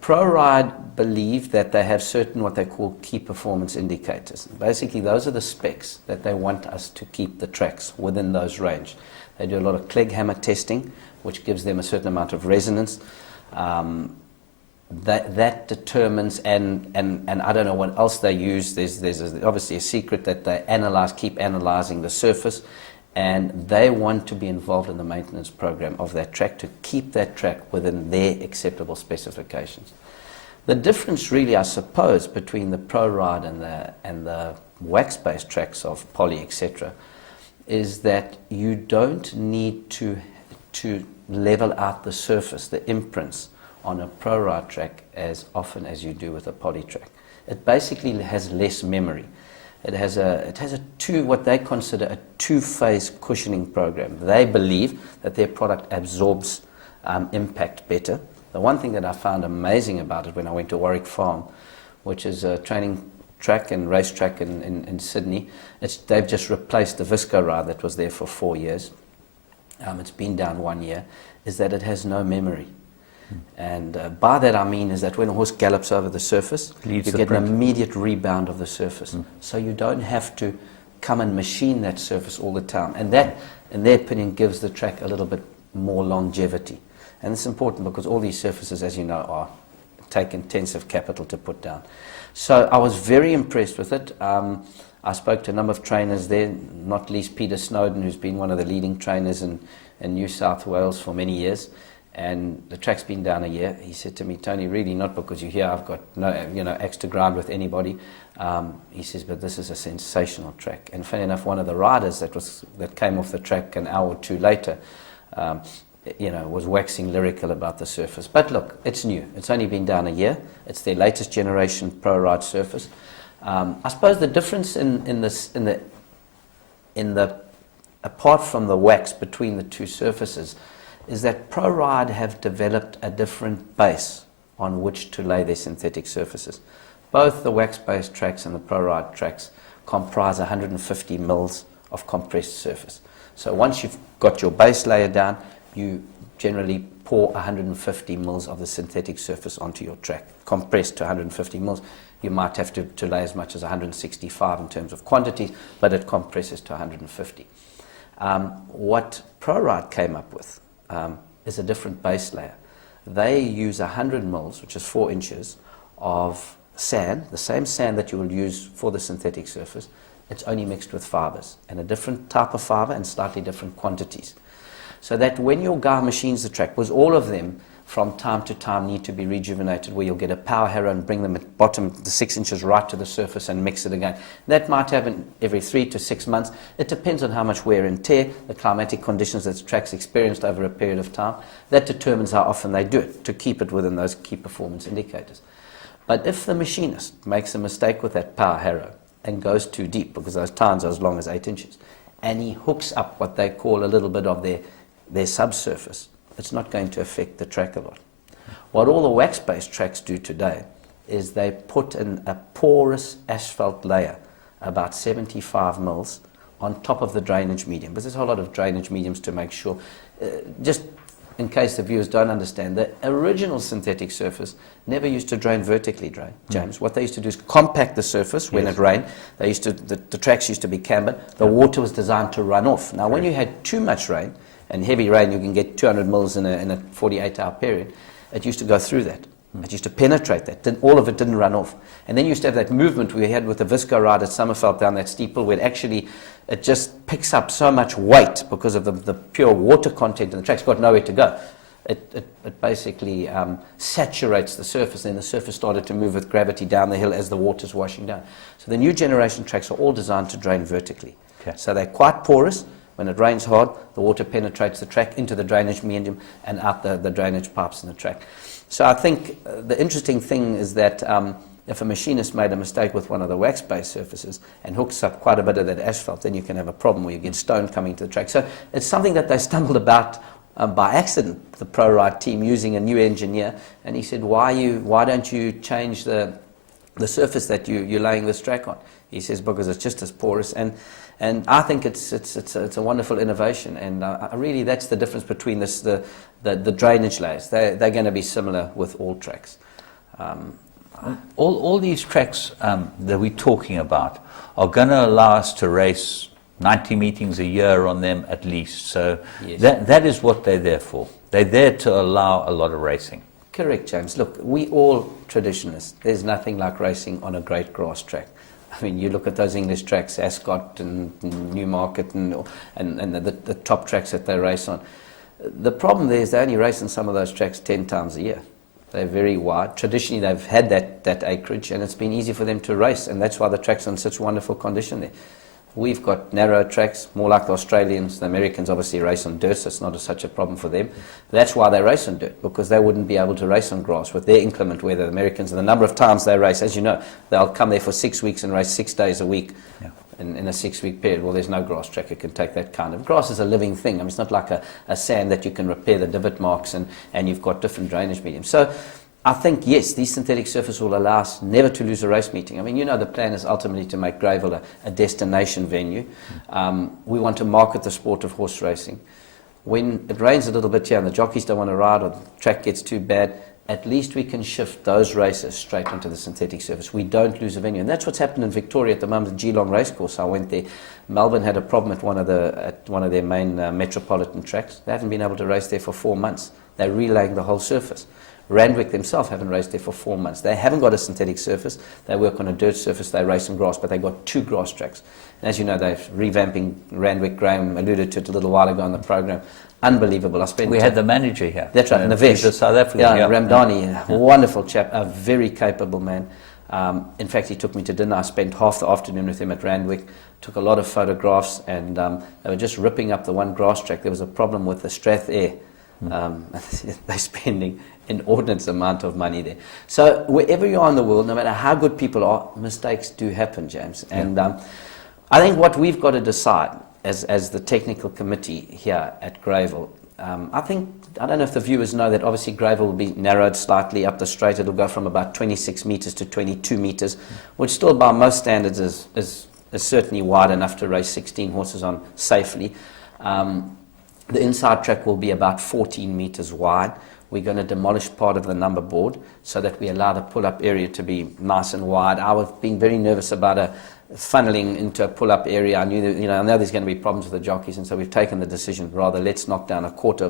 ProRide believe that they have certain what they call key performance indicators. Basically, those are the specs that they want us to keep the tracks within those range. They do a lot of Clegg hammer testing, which gives them a certain amount of resonance. That determines, and I don't know what else they use. There's obviously a secret that they keep analyzing the surface, and they want to be involved in the maintenance program of that track to keep that track within their acceptable specifications. The difference really, I suppose, between the ProRide and the wax-based tracks of Poly, etc., is that you don't need to level out the surface, the imprints, on a ProRide track as often as you do with a Poly track. It basically has less memory. It has what they consider a two-phase cushioning program. They believe that their product absorbs impact better. The one thing that I found amazing about it when I went to Warwick Farm, which is a training track and race track in Sydney, they've just replaced the Visco ride that was there for 4 years. It's been down 1 year, is that it has no memory. And by that I mean is that when a horse gallops over the surface, you get an immediate rebound of the surface. So you don't have to come and machine that surface all the time. And that, in their opinion, gives the track a little bit more longevity. And it's important because all these surfaces, as you know, take intensive capital to put down. So I was very impressed with it. I spoke to a number of trainers there, not least Peter Snowden, who's been one of the leading trainers in New South Wales for many years. And the track's been down a year. He said to me, Tony, really not because you're here, I've got no axe to grind with anybody. He says, but this is a sensational track. And funny enough, one of the riders that came off the track an hour or two later, was waxing lyrical about the surface. But look, it's new. It's only been down a year. It's their latest generation ProRide surface. I suppose the difference in the apart from the wax between the two surfaces is that ProRide have developed a different base on which to lay their synthetic surfaces. Both the wax-based tracks and the ProRide tracks comprise 150 mils of compressed surface. So once you've got your base layer down, you generally pour 150 mils of the synthetic surface onto your track, compressed to 150 mils. You might have to lay as much as 165 in terms of quantities, but it compresses to 150. What ProRide came up with is a different base layer. They use 100 mils, which is 4 inches, of sand, the same sand that you will use for the synthetic surface. It's only mixed with fibers, and a different type of fiber and slightly different quantities. So that when your guy machines the track, because all of them from time to time need to be rejuvenated, where you'll get a power harrow and bring them at bottom, the 6 inches right to the surface and mix it again. That might happen every 3 to 6 months. It depends on how much wear and tear, the climatic conditions that the track's experienced over a period of time. That determines how often they do it, to keep it within those key performance indicators. But if the machinist makes a mistake with that power harrow and goes too deep, because those tines are as long as 8 inches, and he hooks up what they call a little bit of their subsurface, it's not going to affect the track a lot. What all the wax-based tracks do today is they put in a porous asphalt layer, about 75 mils, on top of the drainage medium. But there's a whole lot of drainage mediums to make sure. Just in case the viewers don't understand, the original synthetic surface never used to drain vertically, James. What they used to do is compact the surface when it rained. The tracks used to be cambered. The water was designed to run off. Now, when you had too much rain, and heavy rain, you can get 200 mils in a 48-hour period. It used to go through that. It used to penetrate that. All of it didn't run off. And then you used to have that movement we had with the Visco ride at Summerfeld down that steeple, where it just picks up so much weight because of the pure water content, and the track's got nowhere to go. It basically saturates the surface, and the surface started to move with gravity down the hill as the water's washing down. So the new generation tracks are all designed to drain vertically. Okay. So they're quite porous. When it rains hard, the water penetrates the track into the drainage medium and out the drainage pipes in the track. So I think the interesting thing is that if a machinist made a mistake with one of the wax-based surfaces and hooks up quite a bit of that asphalt, then you can have a problem where you get stone coming to the track. So it's something that they stumbled about by accident, the ProRide team, using a new engineer, and he said, why don't you change the surface that you're laying this track on? He says, because it's just as porous, and I think it's a wonderful innovation, and really that's the difference between the drainage layers. They're going to be similar with all tracks. All these tracks that we're talking about are going to allow us to race 90 meetings a year on them at least. So Yes. that is what they're there for. They're there to allow a lot of racing. Correct, James. Look, we all traditionalists. There's nothing like racing on a great grass track. I mean, you look at those English tracks, Ascot and Newmarket and the top tracks that they race on. The problem there is they only race on some of those tracks 10 times a year. They're very wide. Traditionally, they've had that acreage, and it's been easy for them to race, and that's why the track's in such wonderful condition there. We've got narrow tracks, more like the Australians. The Americans obviously race on dirt, so it's not such a problem for them. That's why they race on dirt, because they wouldn't be able to race on grass with their inclement weather. The Americans, the number of times they race, as you know, they'll come there for 6 weeks and race 6 days a week. Yeah. In a 6-week period. Well, there's no grass track that can take that kind of. Grass is a living thing. I mean, it's not like a sand that you can repair the divot marks and you've got different drainage mediums. So I think, yes, these synthetic surfaces will allow us never to lose a race meeting. I mean, you know, the plan is ultimately to make Greyville a destination venue. We want to market the sport of horse racing. When it rains a little bit here and the jockeys don't want to ride or the track gets too bad, at least we can shift those races straight onto the synthetic surface. We don't lose a venue. And that's what's happened in Victoria at the moment, the Geelong Racecourse. I went there. Melbourne had a problem at one of their main metropolitan tracks. They haven't been able to race there for 4 months. They're relaying the whole surface. Randwick themselves haven't raced there for 4 months. They haven't got a synthetic surface. They work on a dirt surface. They race on grass, but they've got 2 grass tracks. And as you know, they're revamping Randwick. Graham alluded to it a little while ago on the program. Unbelievable. We had the manager here. That's right, Navesh. The South African. Yeah, Ramdani, wonderful chap, a very capable man. In fact, he took me to dinner. I spent half the afternoon with him at Randwick, took a lot of photographs, and they were just ripping up the one grass track. There was a problem with the Strath Air. They're spending inordinate amount of money there. So wherever you are in the world, no matter how good people are, mistakes do happen, James. And I think what we've got to decide as the technical committee here at Greyville, I don't know if the viewers know that obviously Greyville will be narrowed slightly up the straight. It'll go from about 26 metres to 22 metres, which still by most standards is certainly wide enough to race 16 horses on safely. The inside track will be about 14 metres wide. We're going to demolish part of the number board so that we allow the pull-up area to be nice and wide. I was being very nervous about funneling into a pull-up area. I knew that, I know there's going to be problems with the jockeys, and so we've taken the decision, rather let's knock down a quarter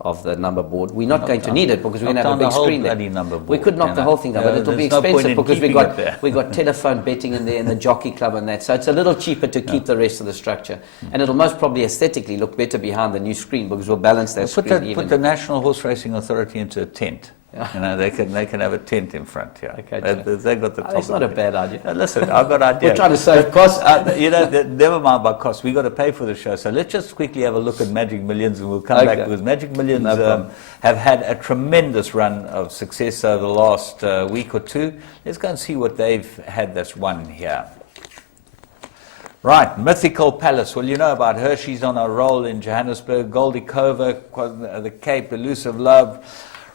of the number board. We're not going to need it because we're going to have a big screen there. We could knock the whole thing down, but it'll be expensive because we got telephone betting in there and the jockey club and that. So it's a little cheaper to keep the rest of the structure, and it'll most probably aesthetically look better behind the new screen because we'll balance that screen. Put the National Horse Racing Authority into a tent. They can have a tent in front here. Okay, they got the top. It's not a bad idea. Listen, I've got an idea. We're trying to save costs. Never mind about costs. We've got to pay for the show. So let's just quickly have a look at Magic Millions, and we'll come back, because Magic Millions have had a tremendous run of success over the last week or two. Let's go and see what they've had that's won here. Right, Mythical Palace. Well, you know about her. She's on a roll in Johannesburg. Goldie Cova, the Cape, Elusive Love,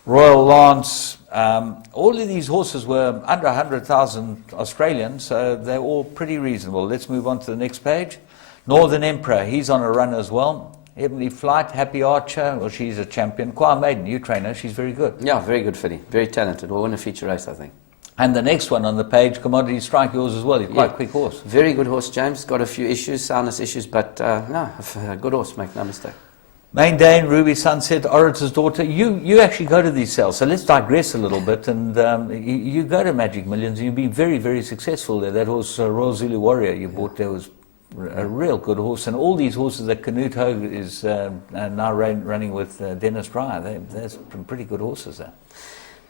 Royal Lance. All of these horses were under 100,000 Australian, so they're all pretty reasonable. Let's move on to the next page. Northern Emperor, he's on a run as well. Heavenly Flight, Happy Archer, well, she's a champion. Choir Maiden, you train her, she's very good. Yeah, very good filly, very talented. We'll win a feature race, I think. And the next one on the page, Commodity Strike, yours as well. He's quite a quick horse. Very good horse, James. Got a few issues, soundness issues, but no, a good horse, make no mistake. Main Dane, Ruby Sunset, Orator's Daughter. You actually go to these sales, so let's digress a little bit. And you go to Magic Millions, and you've been very, very successful there. That horse, Royal Zulu Warrior, you bought there was a real good horse. And all these horses that Canute Hogue is now running with Dennis Dreyer, there's some pretty good horses there.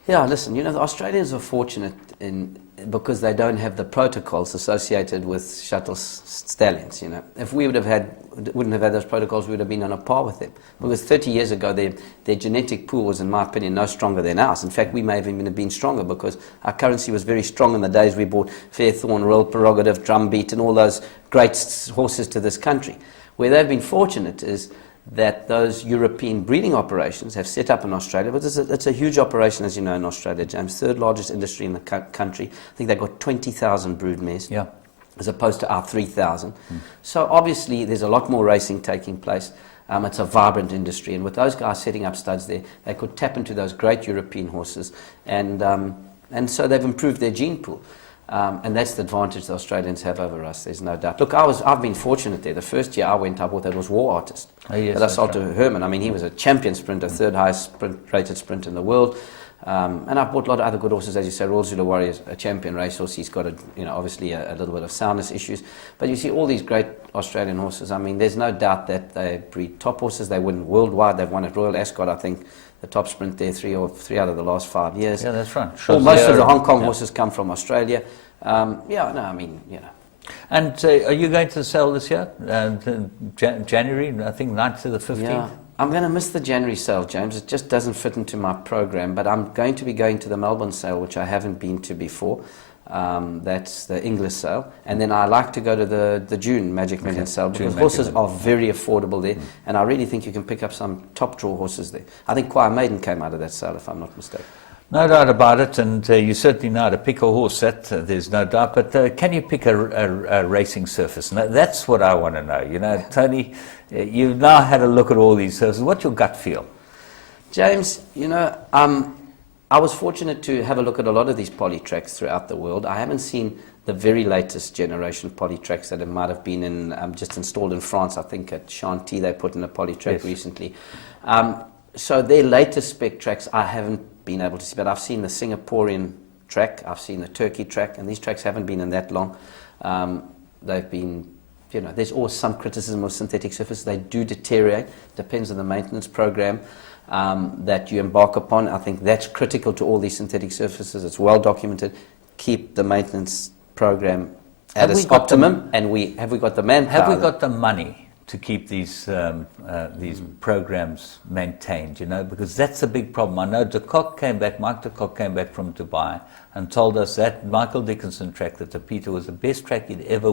Yeah, listen, the Australians are fortunate in because they don't have the protocols associated with shuttle stallions. You know, if we wouldn't have had those protocols, we would have been on a par with them. Because 30 years ago, their genetic pool was, in my opinion, no stronger than ours. In fact, we may have even been stronger because our currency was very strong in the days we bought Fairthorn, Royal Prerogative, Drumbeat, and all those great horses to this country. Where they've been fortunate is that those European breeding operations have set up in Australia, but it's a huge operation, as you know, in Australia, James, third largest industry in the country. I think they've got 20,000 brood mares, as opposed to our 3,000. So obviously there's a lot more racing taking place. It's a vibrant industry, and with those guys setting up studs there, they could tap into those great European horses, and so they've improved their gene pool. And that's the advantage the Australians have over us, there's no doubt. Look, I've been fortunate there. The first year I went, I bought that was War Artist. That I sold to Herman. I mean, he was a champion sprinter, third highest rated sprint in the world. And I bought a lot of other good horses, as you say. Royal Zulu Warrior is a champion racehorse. He's got, obviously a little bit of soundness issues. But you see all these great Australian horses. I mean, there's no doubt that they breed top horses. They win worldwide. They've won at Royal Ascot, I think, the top sprint there, three out of the last 5 years. Yeah, that's right. Well, most of the Hong Kong horses come from Australia. And are you going to sell this year? January, I think 9th to the 15th? Yeah, I'm going to miss the January sale, James. It just doesn't fit into my program. But I'm going to be going to the Melbourne sale, which I haven't been to before. That's the English sale. And then I like to go to the June Magic Million sale because horses are very affordable there. And I really think you can pick up some top draw horses there. I think Choir Maiden came out of that sale, if I'm not mistaken. No doubt about it, and you certainly know how to pick a horse, there's no doubt. But can you pick a racing surface? And that's what I want to know. You know, Tony, you've now had a look at all these surfaces. What's your gut feel? James, I was fortunate to have a look at a lot of these poly tracks throughout the world. I haven't seen the very latest generation poly tracks that it might have been in, just installed in France. I think at Chantilly they put in a poly track recently. So their latest spec tracks I haven't been able to see, but I've seen the Singaporean track, I've seen the Turkey track, and these tracks haven't been in that long. They've been, there's always some criticism of synthetic surfaces. They do deteriorate, depends on the maintenance program that you embark upon. I think that's critical to all these synthetic surfaces. It's well documented. Keep the maintenance program at its optimum, and have we got the manpower? Have we got the money to keep these programs maintained, because that's a big problem. I know Mike de Kock came back from Dubai and told us that Michael Dickinson track, that the Peter, was the best track he'd ever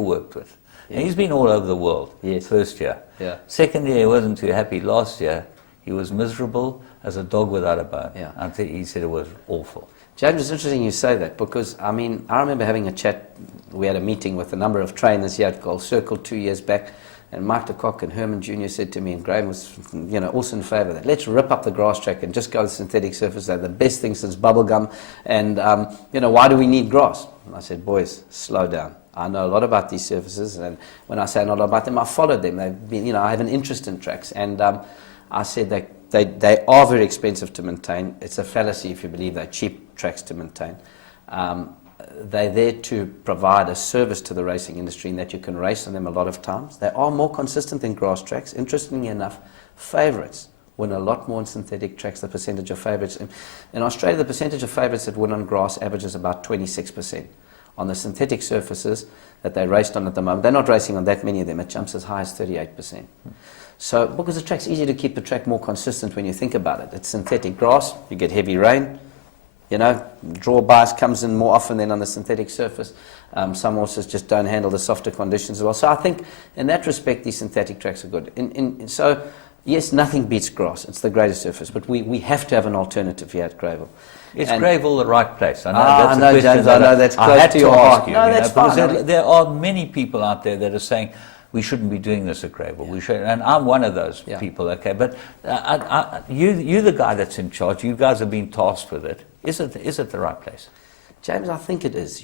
worked with. Yeah. And he's been all over the world, first year. Yeah. Second year, he wasn't too happy. Last year, he was miserable as a dog without a bone. Yeah. I think he said it was awful. James, it's interesting you say that because, I remember having a chat. We had a meeting with a number of trainers here at Gold Circle 2 years back. And Mike de Kock and Herman Jr. said to me, and Graham was, also in favour of that. Let's rip up the grass track and just go with synthetic surface. They're the best thing since bubblegum. And, why do we need grass? And I said, boys, slow down. I know a lot about these surfaces. And when I say I know a lot about them, I followed them. They've been, I have an interest in tracks. And I said that they are very expensive to maintain. It's a fallacy if you believe they're cheap tracks to maintain. They're there to provide a service to the racing industry in that you can race on them a lot of times. They are more consistent than grass tracks. Interestingly enough, favourites win a lot more on synthetic tracks, the percentage of favourites. In Australia, the percentage of favourites that win on grass averages about 26%. On the synthetic surfaces that they raced on at the moment, they're not racing on that many of them. It jumps as high as 38%. So, because the track's easier to keep the track more consistent when you think about it. It's synthetic grass, you get heavy rain. Draw bias comes in more often than on the synthetic surface. Some horses just don't handle the softer conditions as well. So I think in that respect, these synthetic tracks are good. So, yes, nothing beats grass. It's the greatest surface. But we have to have an alternative here at Greyville. Is Greyville the right place? I know that's a question James, I know that's close to your heart. No, that's fine. There are many people out there that are saying, we shouldn't be doing this at Greyville. We should, and I'm one of those people. Okay, but you're the guy that's in charge. You guys have been tasked with it. Is it the right place? James, I think it is.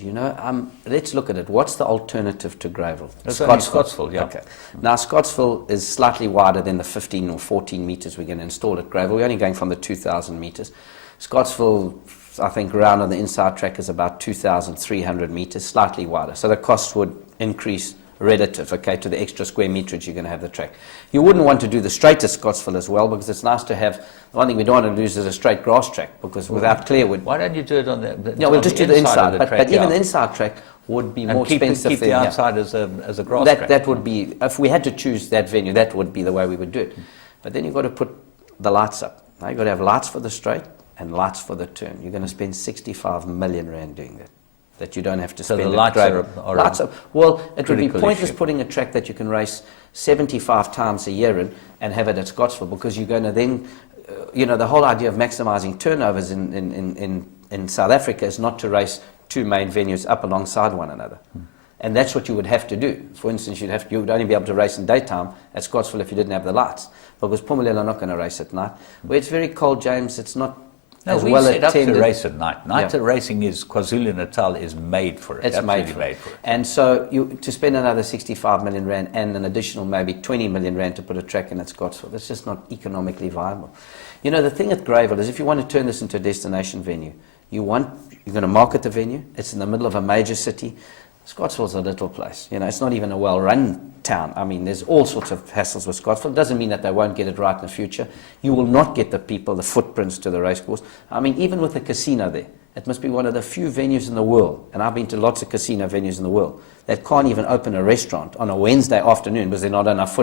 Let's look at it. What's the alternative to Greyville? Scottsville, yeah. Okay. Now, Scottsville is slightly wider than the 15 or 14 metres we're going to install at Greyville. We're only going from the 2,000 metres. Scottsville, I think, around on the inside track is about 2,300 metres, slightly wider. So the cost would increase relative, okay, to the extra square meterage you're going to have the track. You wouldn't want to do the straight at Scottsville as well, because it's nice to have, the one thing we don't want to lose is a straight grass track, because without Clearwood... Why don't you do it on the Yeah, we'll just do the inside, of but even the inside track would be more expensive keep than... the outside as a grass track. That would be, if we had to choose that venue, that would be the way we would do it. But then you've got to put the lights up. Now you've got to have lights for the straight and lights for the turn. You're going to spend 65 million rand doing that you don't have to spend. So the lights are lights are, well, it would be pointless issue. putting a track that you can race 75 times a year and have it at Scottsville, because you're going to then, the whole idea of maximising turnovers in South Africa is not to race two main venues up alongside one another. And that's what you would have to do. For instance, you would only be able to race in daytime at Scottsville if you didn't have the lights, because Phumelela are not going to race at night. Where it's very cold, James, it's not as we well set up attended. to race at night. Night racing is, KwaZulu-Natal is made for it. It's made for it. And so to spend another 65 million rand and an additional maybe 20 million rand to put a track in at Scottsville, that's just not economically viable. The thing at Greyville is, if you want to turn this into a destination venue, you're going to market the venue. It's in the middle of a major city. Scottsville's a little place. It's not even a well-run town. I mean, there's all sorts of hassles with Scottsville. It doesn't mean that they won't get it right in the future. You will not get the people, the footprints to the racecourse. I mean, even with the casino there, it must be one of the few venues in the world, and I've been to lots of casino venues in the world, that can't even open a restaurant on a Wednesday afternoon because there are not enough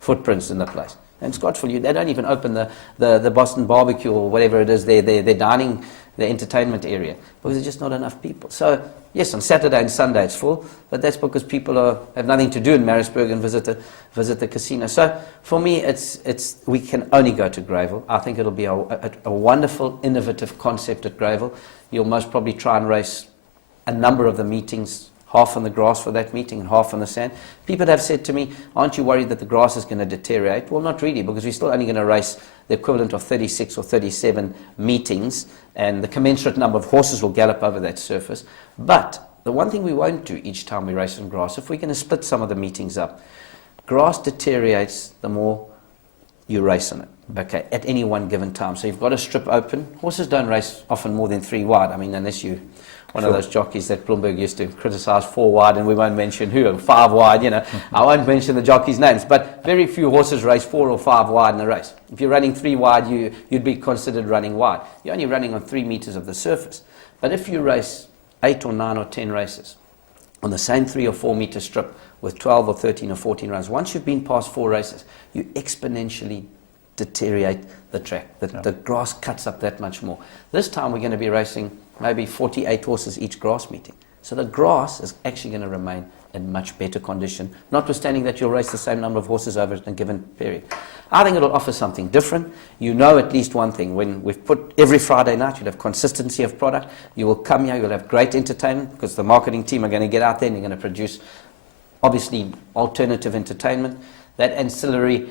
footprints in the place. And Scottsville, they don't even open the Boston barbecue or whatever it is, their dining, their entertainment area, because there's just not enough people. So, yes, on Saturday and Sunday it's full, but that's because people have nothing to do in Maritzburg and visit the casino. So, for me, we can only go to Greyville. I think it'll be a wonderful, innovative concept at Greyville. You'll most probably try and race a number of the meetings, half on the grass for that meeting and half on the sand. People have said to me, aren't you worried that the grass is going to deteriorate? Well, not really, because we're still only going to race the equivalent of 36 or 37 meetings, and the commensurate number of horses will gallop over that surface. But the one thing we won't do each time we race on grass, if we're going to split some of the meetings up, grass deteriorates the more you race on it, okay, at any one given time. So you've got a strip open. Horses don't race often more than 3 wide. I mean, unless you one of those jockeys that Bloomberg used to criticize 4 wide, and we won't mention who, 5 wide, I won't mention the jockeys' names, but very few horses race 4 or 5 wide in a race. If you're running 3 wide, you'd be considered running wide. You're only running on 3 meters of the surface. But if you race 8 or 9 or 10 races on the same 3 or 4 meter strip with 12 or 13 or 14 runs, once you've been past 4 races, you exponentially deteriorate the track. The grass cuts up that much more. This time we're going to be racing maybe 48 horses each grass meeting. So the grass is actually going to remain in much better condition, notwithstanding that you'll race the same number of horses over a given period. I think it'll offer something different. At least one thing. When we've put every Friday night, you'll have consistency of product. You will come here, you'll have great entertainment, because the marketing team are going to get out there and they're going to produce, obviously, alternative entertainment. That ancillary,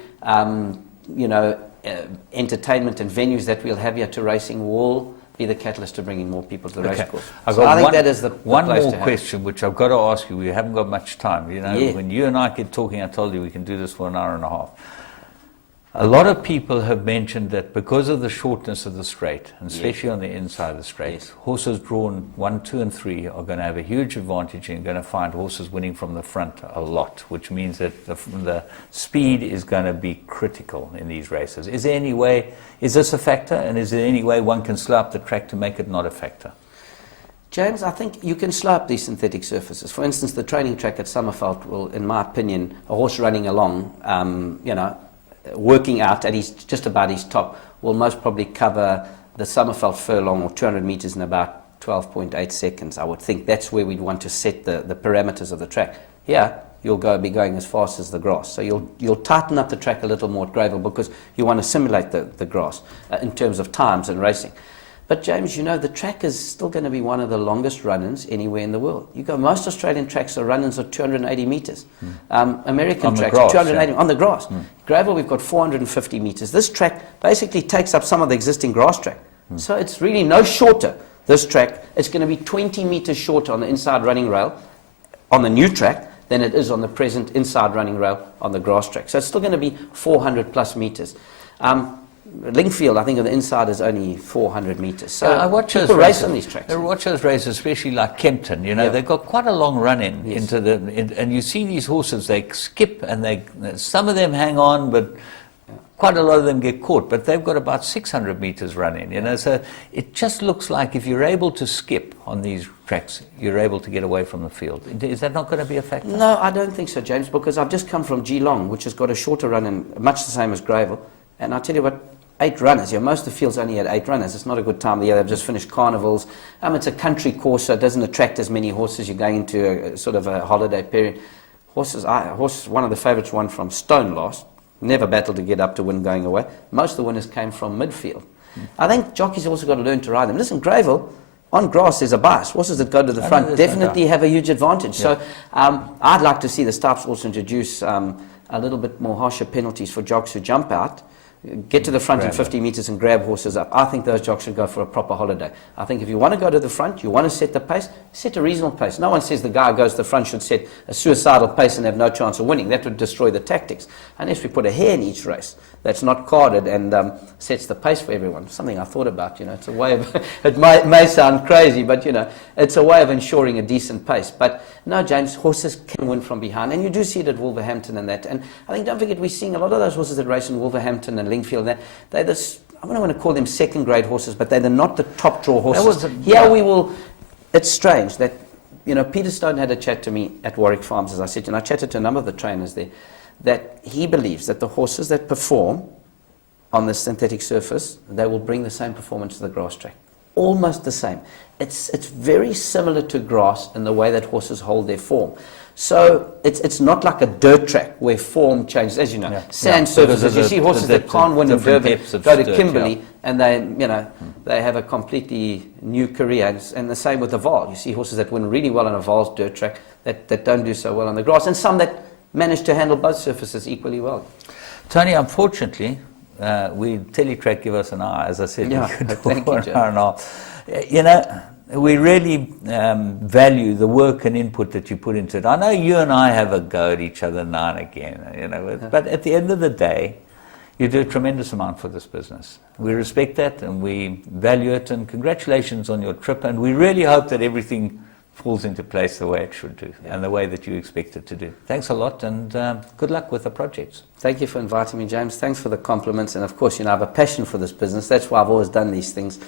entertainment and venues that we'll have here to racing will be the catalyst to bringing more people to the race course. I think that is the one place more to have. question, which I've got to ask you. We haven't got much time. Yeah. When you and I get talking, I told you we can do this for an hour and a half. A lot of people have mentioned that because of the shortness of the straight, and especially on the inside of the straight, horses drawn 1, 2, and 3 are going to have a huge advantage, and you're going to find horses winning from the front a lot, which means that the speed is going to be critical in these races. Is this a factor, and is there any way one can slow up the track to make it not a factor? James, I think you can slow up these synthetic surfaces. For instance, the training track at Summerveld will, in my opinion, a horse running along, working out at just about his top, will most probably cover the Summerveld furlong or 200 meters in about 12.8 seconds. I would think that's where we'd want to set the parameters of the track. Here, you'll be going as fast as the grass. So you'll tighten up the track a little more at Greyville, because you want to simulate the grass in terms of times and racing. But James, the track is still going to be one of the longest run-ins anywhere in the world. Most Australian tracks are run-ins of 280 meters. American tracks are 280 on the grass. Greyville, we've got 450 meters. This track basically takes up some of the existing grass track. So it's really no shorter, this track. It's going to be 20 meters shorter on the inside running rail on the new track than it is on the present inside running rail on the grass track. So it's still going to be 400 plus meters. Lingfield, I think on the inside is only 400 meters. So I watch those people race races. on these tracks. I watch those races, especially like Kempton. You know, Yeah. they've got quite a long run in Yes. into and you see these horses. They skip, and some of them hang on, but quite a lot of them get caught. But they've got about 600 meters run in. You know, so it just looks like if you're able to skip on these tracks, you're able to get away from the field. Is that not going to be a factor? No, I don't think so, James, because I've just come from Geelong, which has got a shorter run and much the same as Greyville. And I tell you what, 8 runners here. Most of the field's only had 8 runners. It's not a good time of the year. They've just finished carnivals. It's a country course, so it doesn't attract as many horses. You're going into a sort of a holiday period. One of the favourites won from Stone last. Never battled to get up to win going away. Most of the winners came from midfield. I think jockeys have also got to learn to ride them. Listen, Greyville, on grass there's a bias. Horses that go to the front definitely have a huge advantage. Yeah. So I'd like to see the staffs also introduce a little bit more harsher penalties for jocks who jump out, get to the front in 50 metres and grab horses up. I think those jocks should go for a proper holiday. I think if you want to go to the front, you want to set the pace, set a reasonable pace. No one says the guy who goes to the front should set a suicidal pace and have no chance of winning. That would destroy the tactics. Unless we put a hare in each race that's not carded and sets the pace for everyone. Something I thought about, you know. It's a way of, it may sound crazy, but, you know, it's a way of ensuring a decent pace. But, no, James, horses can win from behind. And you do see it at Wolverhampton and that. And I think, don't forget, we're seeing a lot of those horses that race in Wolverhampton and Lingfield and that. They're this, I don't want to call them second-grade horses, but they're not the top draw horses. We will, it's strange that, you know, Peter Stone had a chat to me at Warwick Farms, as I said, and I chatted to a number of the trainers there, that he believes that the horses that perform on the synthetic surface, they will bring the same performance to the grass track. Almost the same. It's very similar to grass in the way that horses hold their form. So it's not like a dirt track where form changes. As you know, sand surfaces, you see horses that can't win in Durban go to Kimberley and they, you know, they have a completely new career. And the same with the Vaal. You see horses that win really well on a Vaal's dirt track that don't do so well on the grass, and some that manage to handle both surfaces equally well. Tony, unfortunately, Teletrack give us an hour. As I said, we could talk for an hour and a half. You know, we really value the work and input that you put into it. I know you and I have a go at each other now and again, you know, but at the end of the day, you do a tremendous amount for this business. We respect that and we value it, and congratulations on your trip, and we really hope that everything falls into place the way it should do and the way that you expect it to do. Thanks a lot, and good luck with the projects. Thank you for inviting me, James. Thanks for the compliments, and of course, you know, I have a passion for this business. That's why I've always done these things.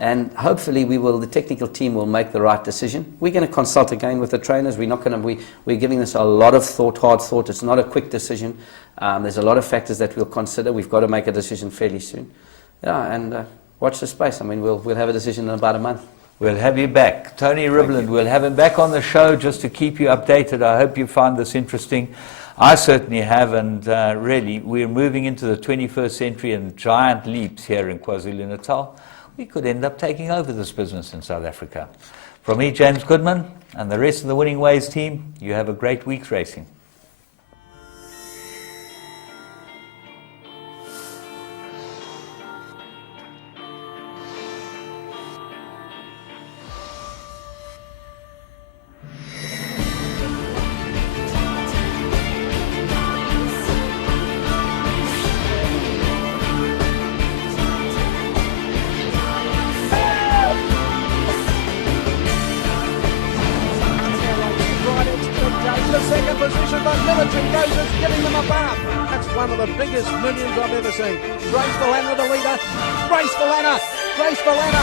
And hopefully the technical team will make the right decision. We're going to consult again with the trainers. We're giving this a lot of thought, hard thought. It's not a quick decision. There's a lot of factors that we'll consider. We've got to make a decision fairly soon. Yeah, and watch the space. I mean, we'll have a decision in about a month. We'll have you back. Tony Ribland, we'll have him back on the show just to keep you updated. I hope you find this interesting. I certainly have, and really, we're moving into the 21st century in giant leaps here in KwaZulu-Natal. We could end up taking over this business in South Africa. From me, James Goodman, and the rest of the Winning Ways team, you have a great week racing. Second position, but Military goes as giving them a bath. That's one of the biggest millions I've ever seen. Grace Valana, the leader. Grace Valana. Grace Valana.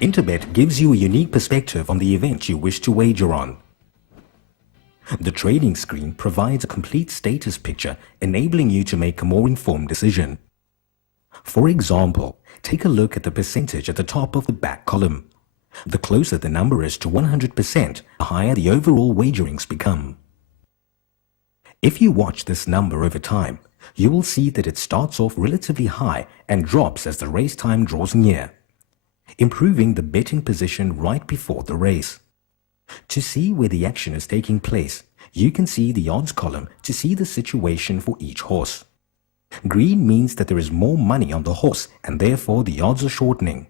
Interbet gives you a unique perspective on the event you wish to wager on. The trading screen provides a complete status picture, enabling you to make a more informed decision. For example, take a look at the percentage at the top of the back column. The closer the number is to 100%, the higher the overall wagerings become. If you watch this number over time, you will see that it starts off relatively high and drops as the race time draws near, improving the betting position right before the race. To see where the action is taking place, you can see the odds column to see the situation for each horse. Green means that there is more money on the horse and therefore the odds are shortening.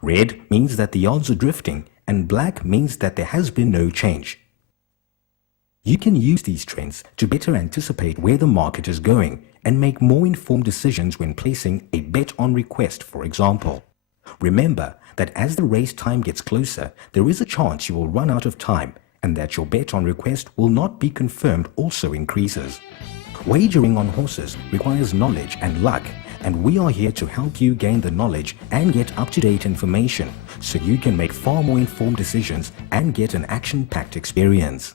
Red means that the odds are drifting, and black means that there has been no change. You can use these trends to better anticipate where the market is going and make more informed decisions when placing a bet on request, for example. Remember that as the race time gets closer, there is a chance you will run out of time and that your bet on request will not be confirmed also increases. Wagering on horses requires knowledge and luck, and we are here to help you gain the knowledge and get up-to-date information so you can make far more informed decisions and get an action-packed experience.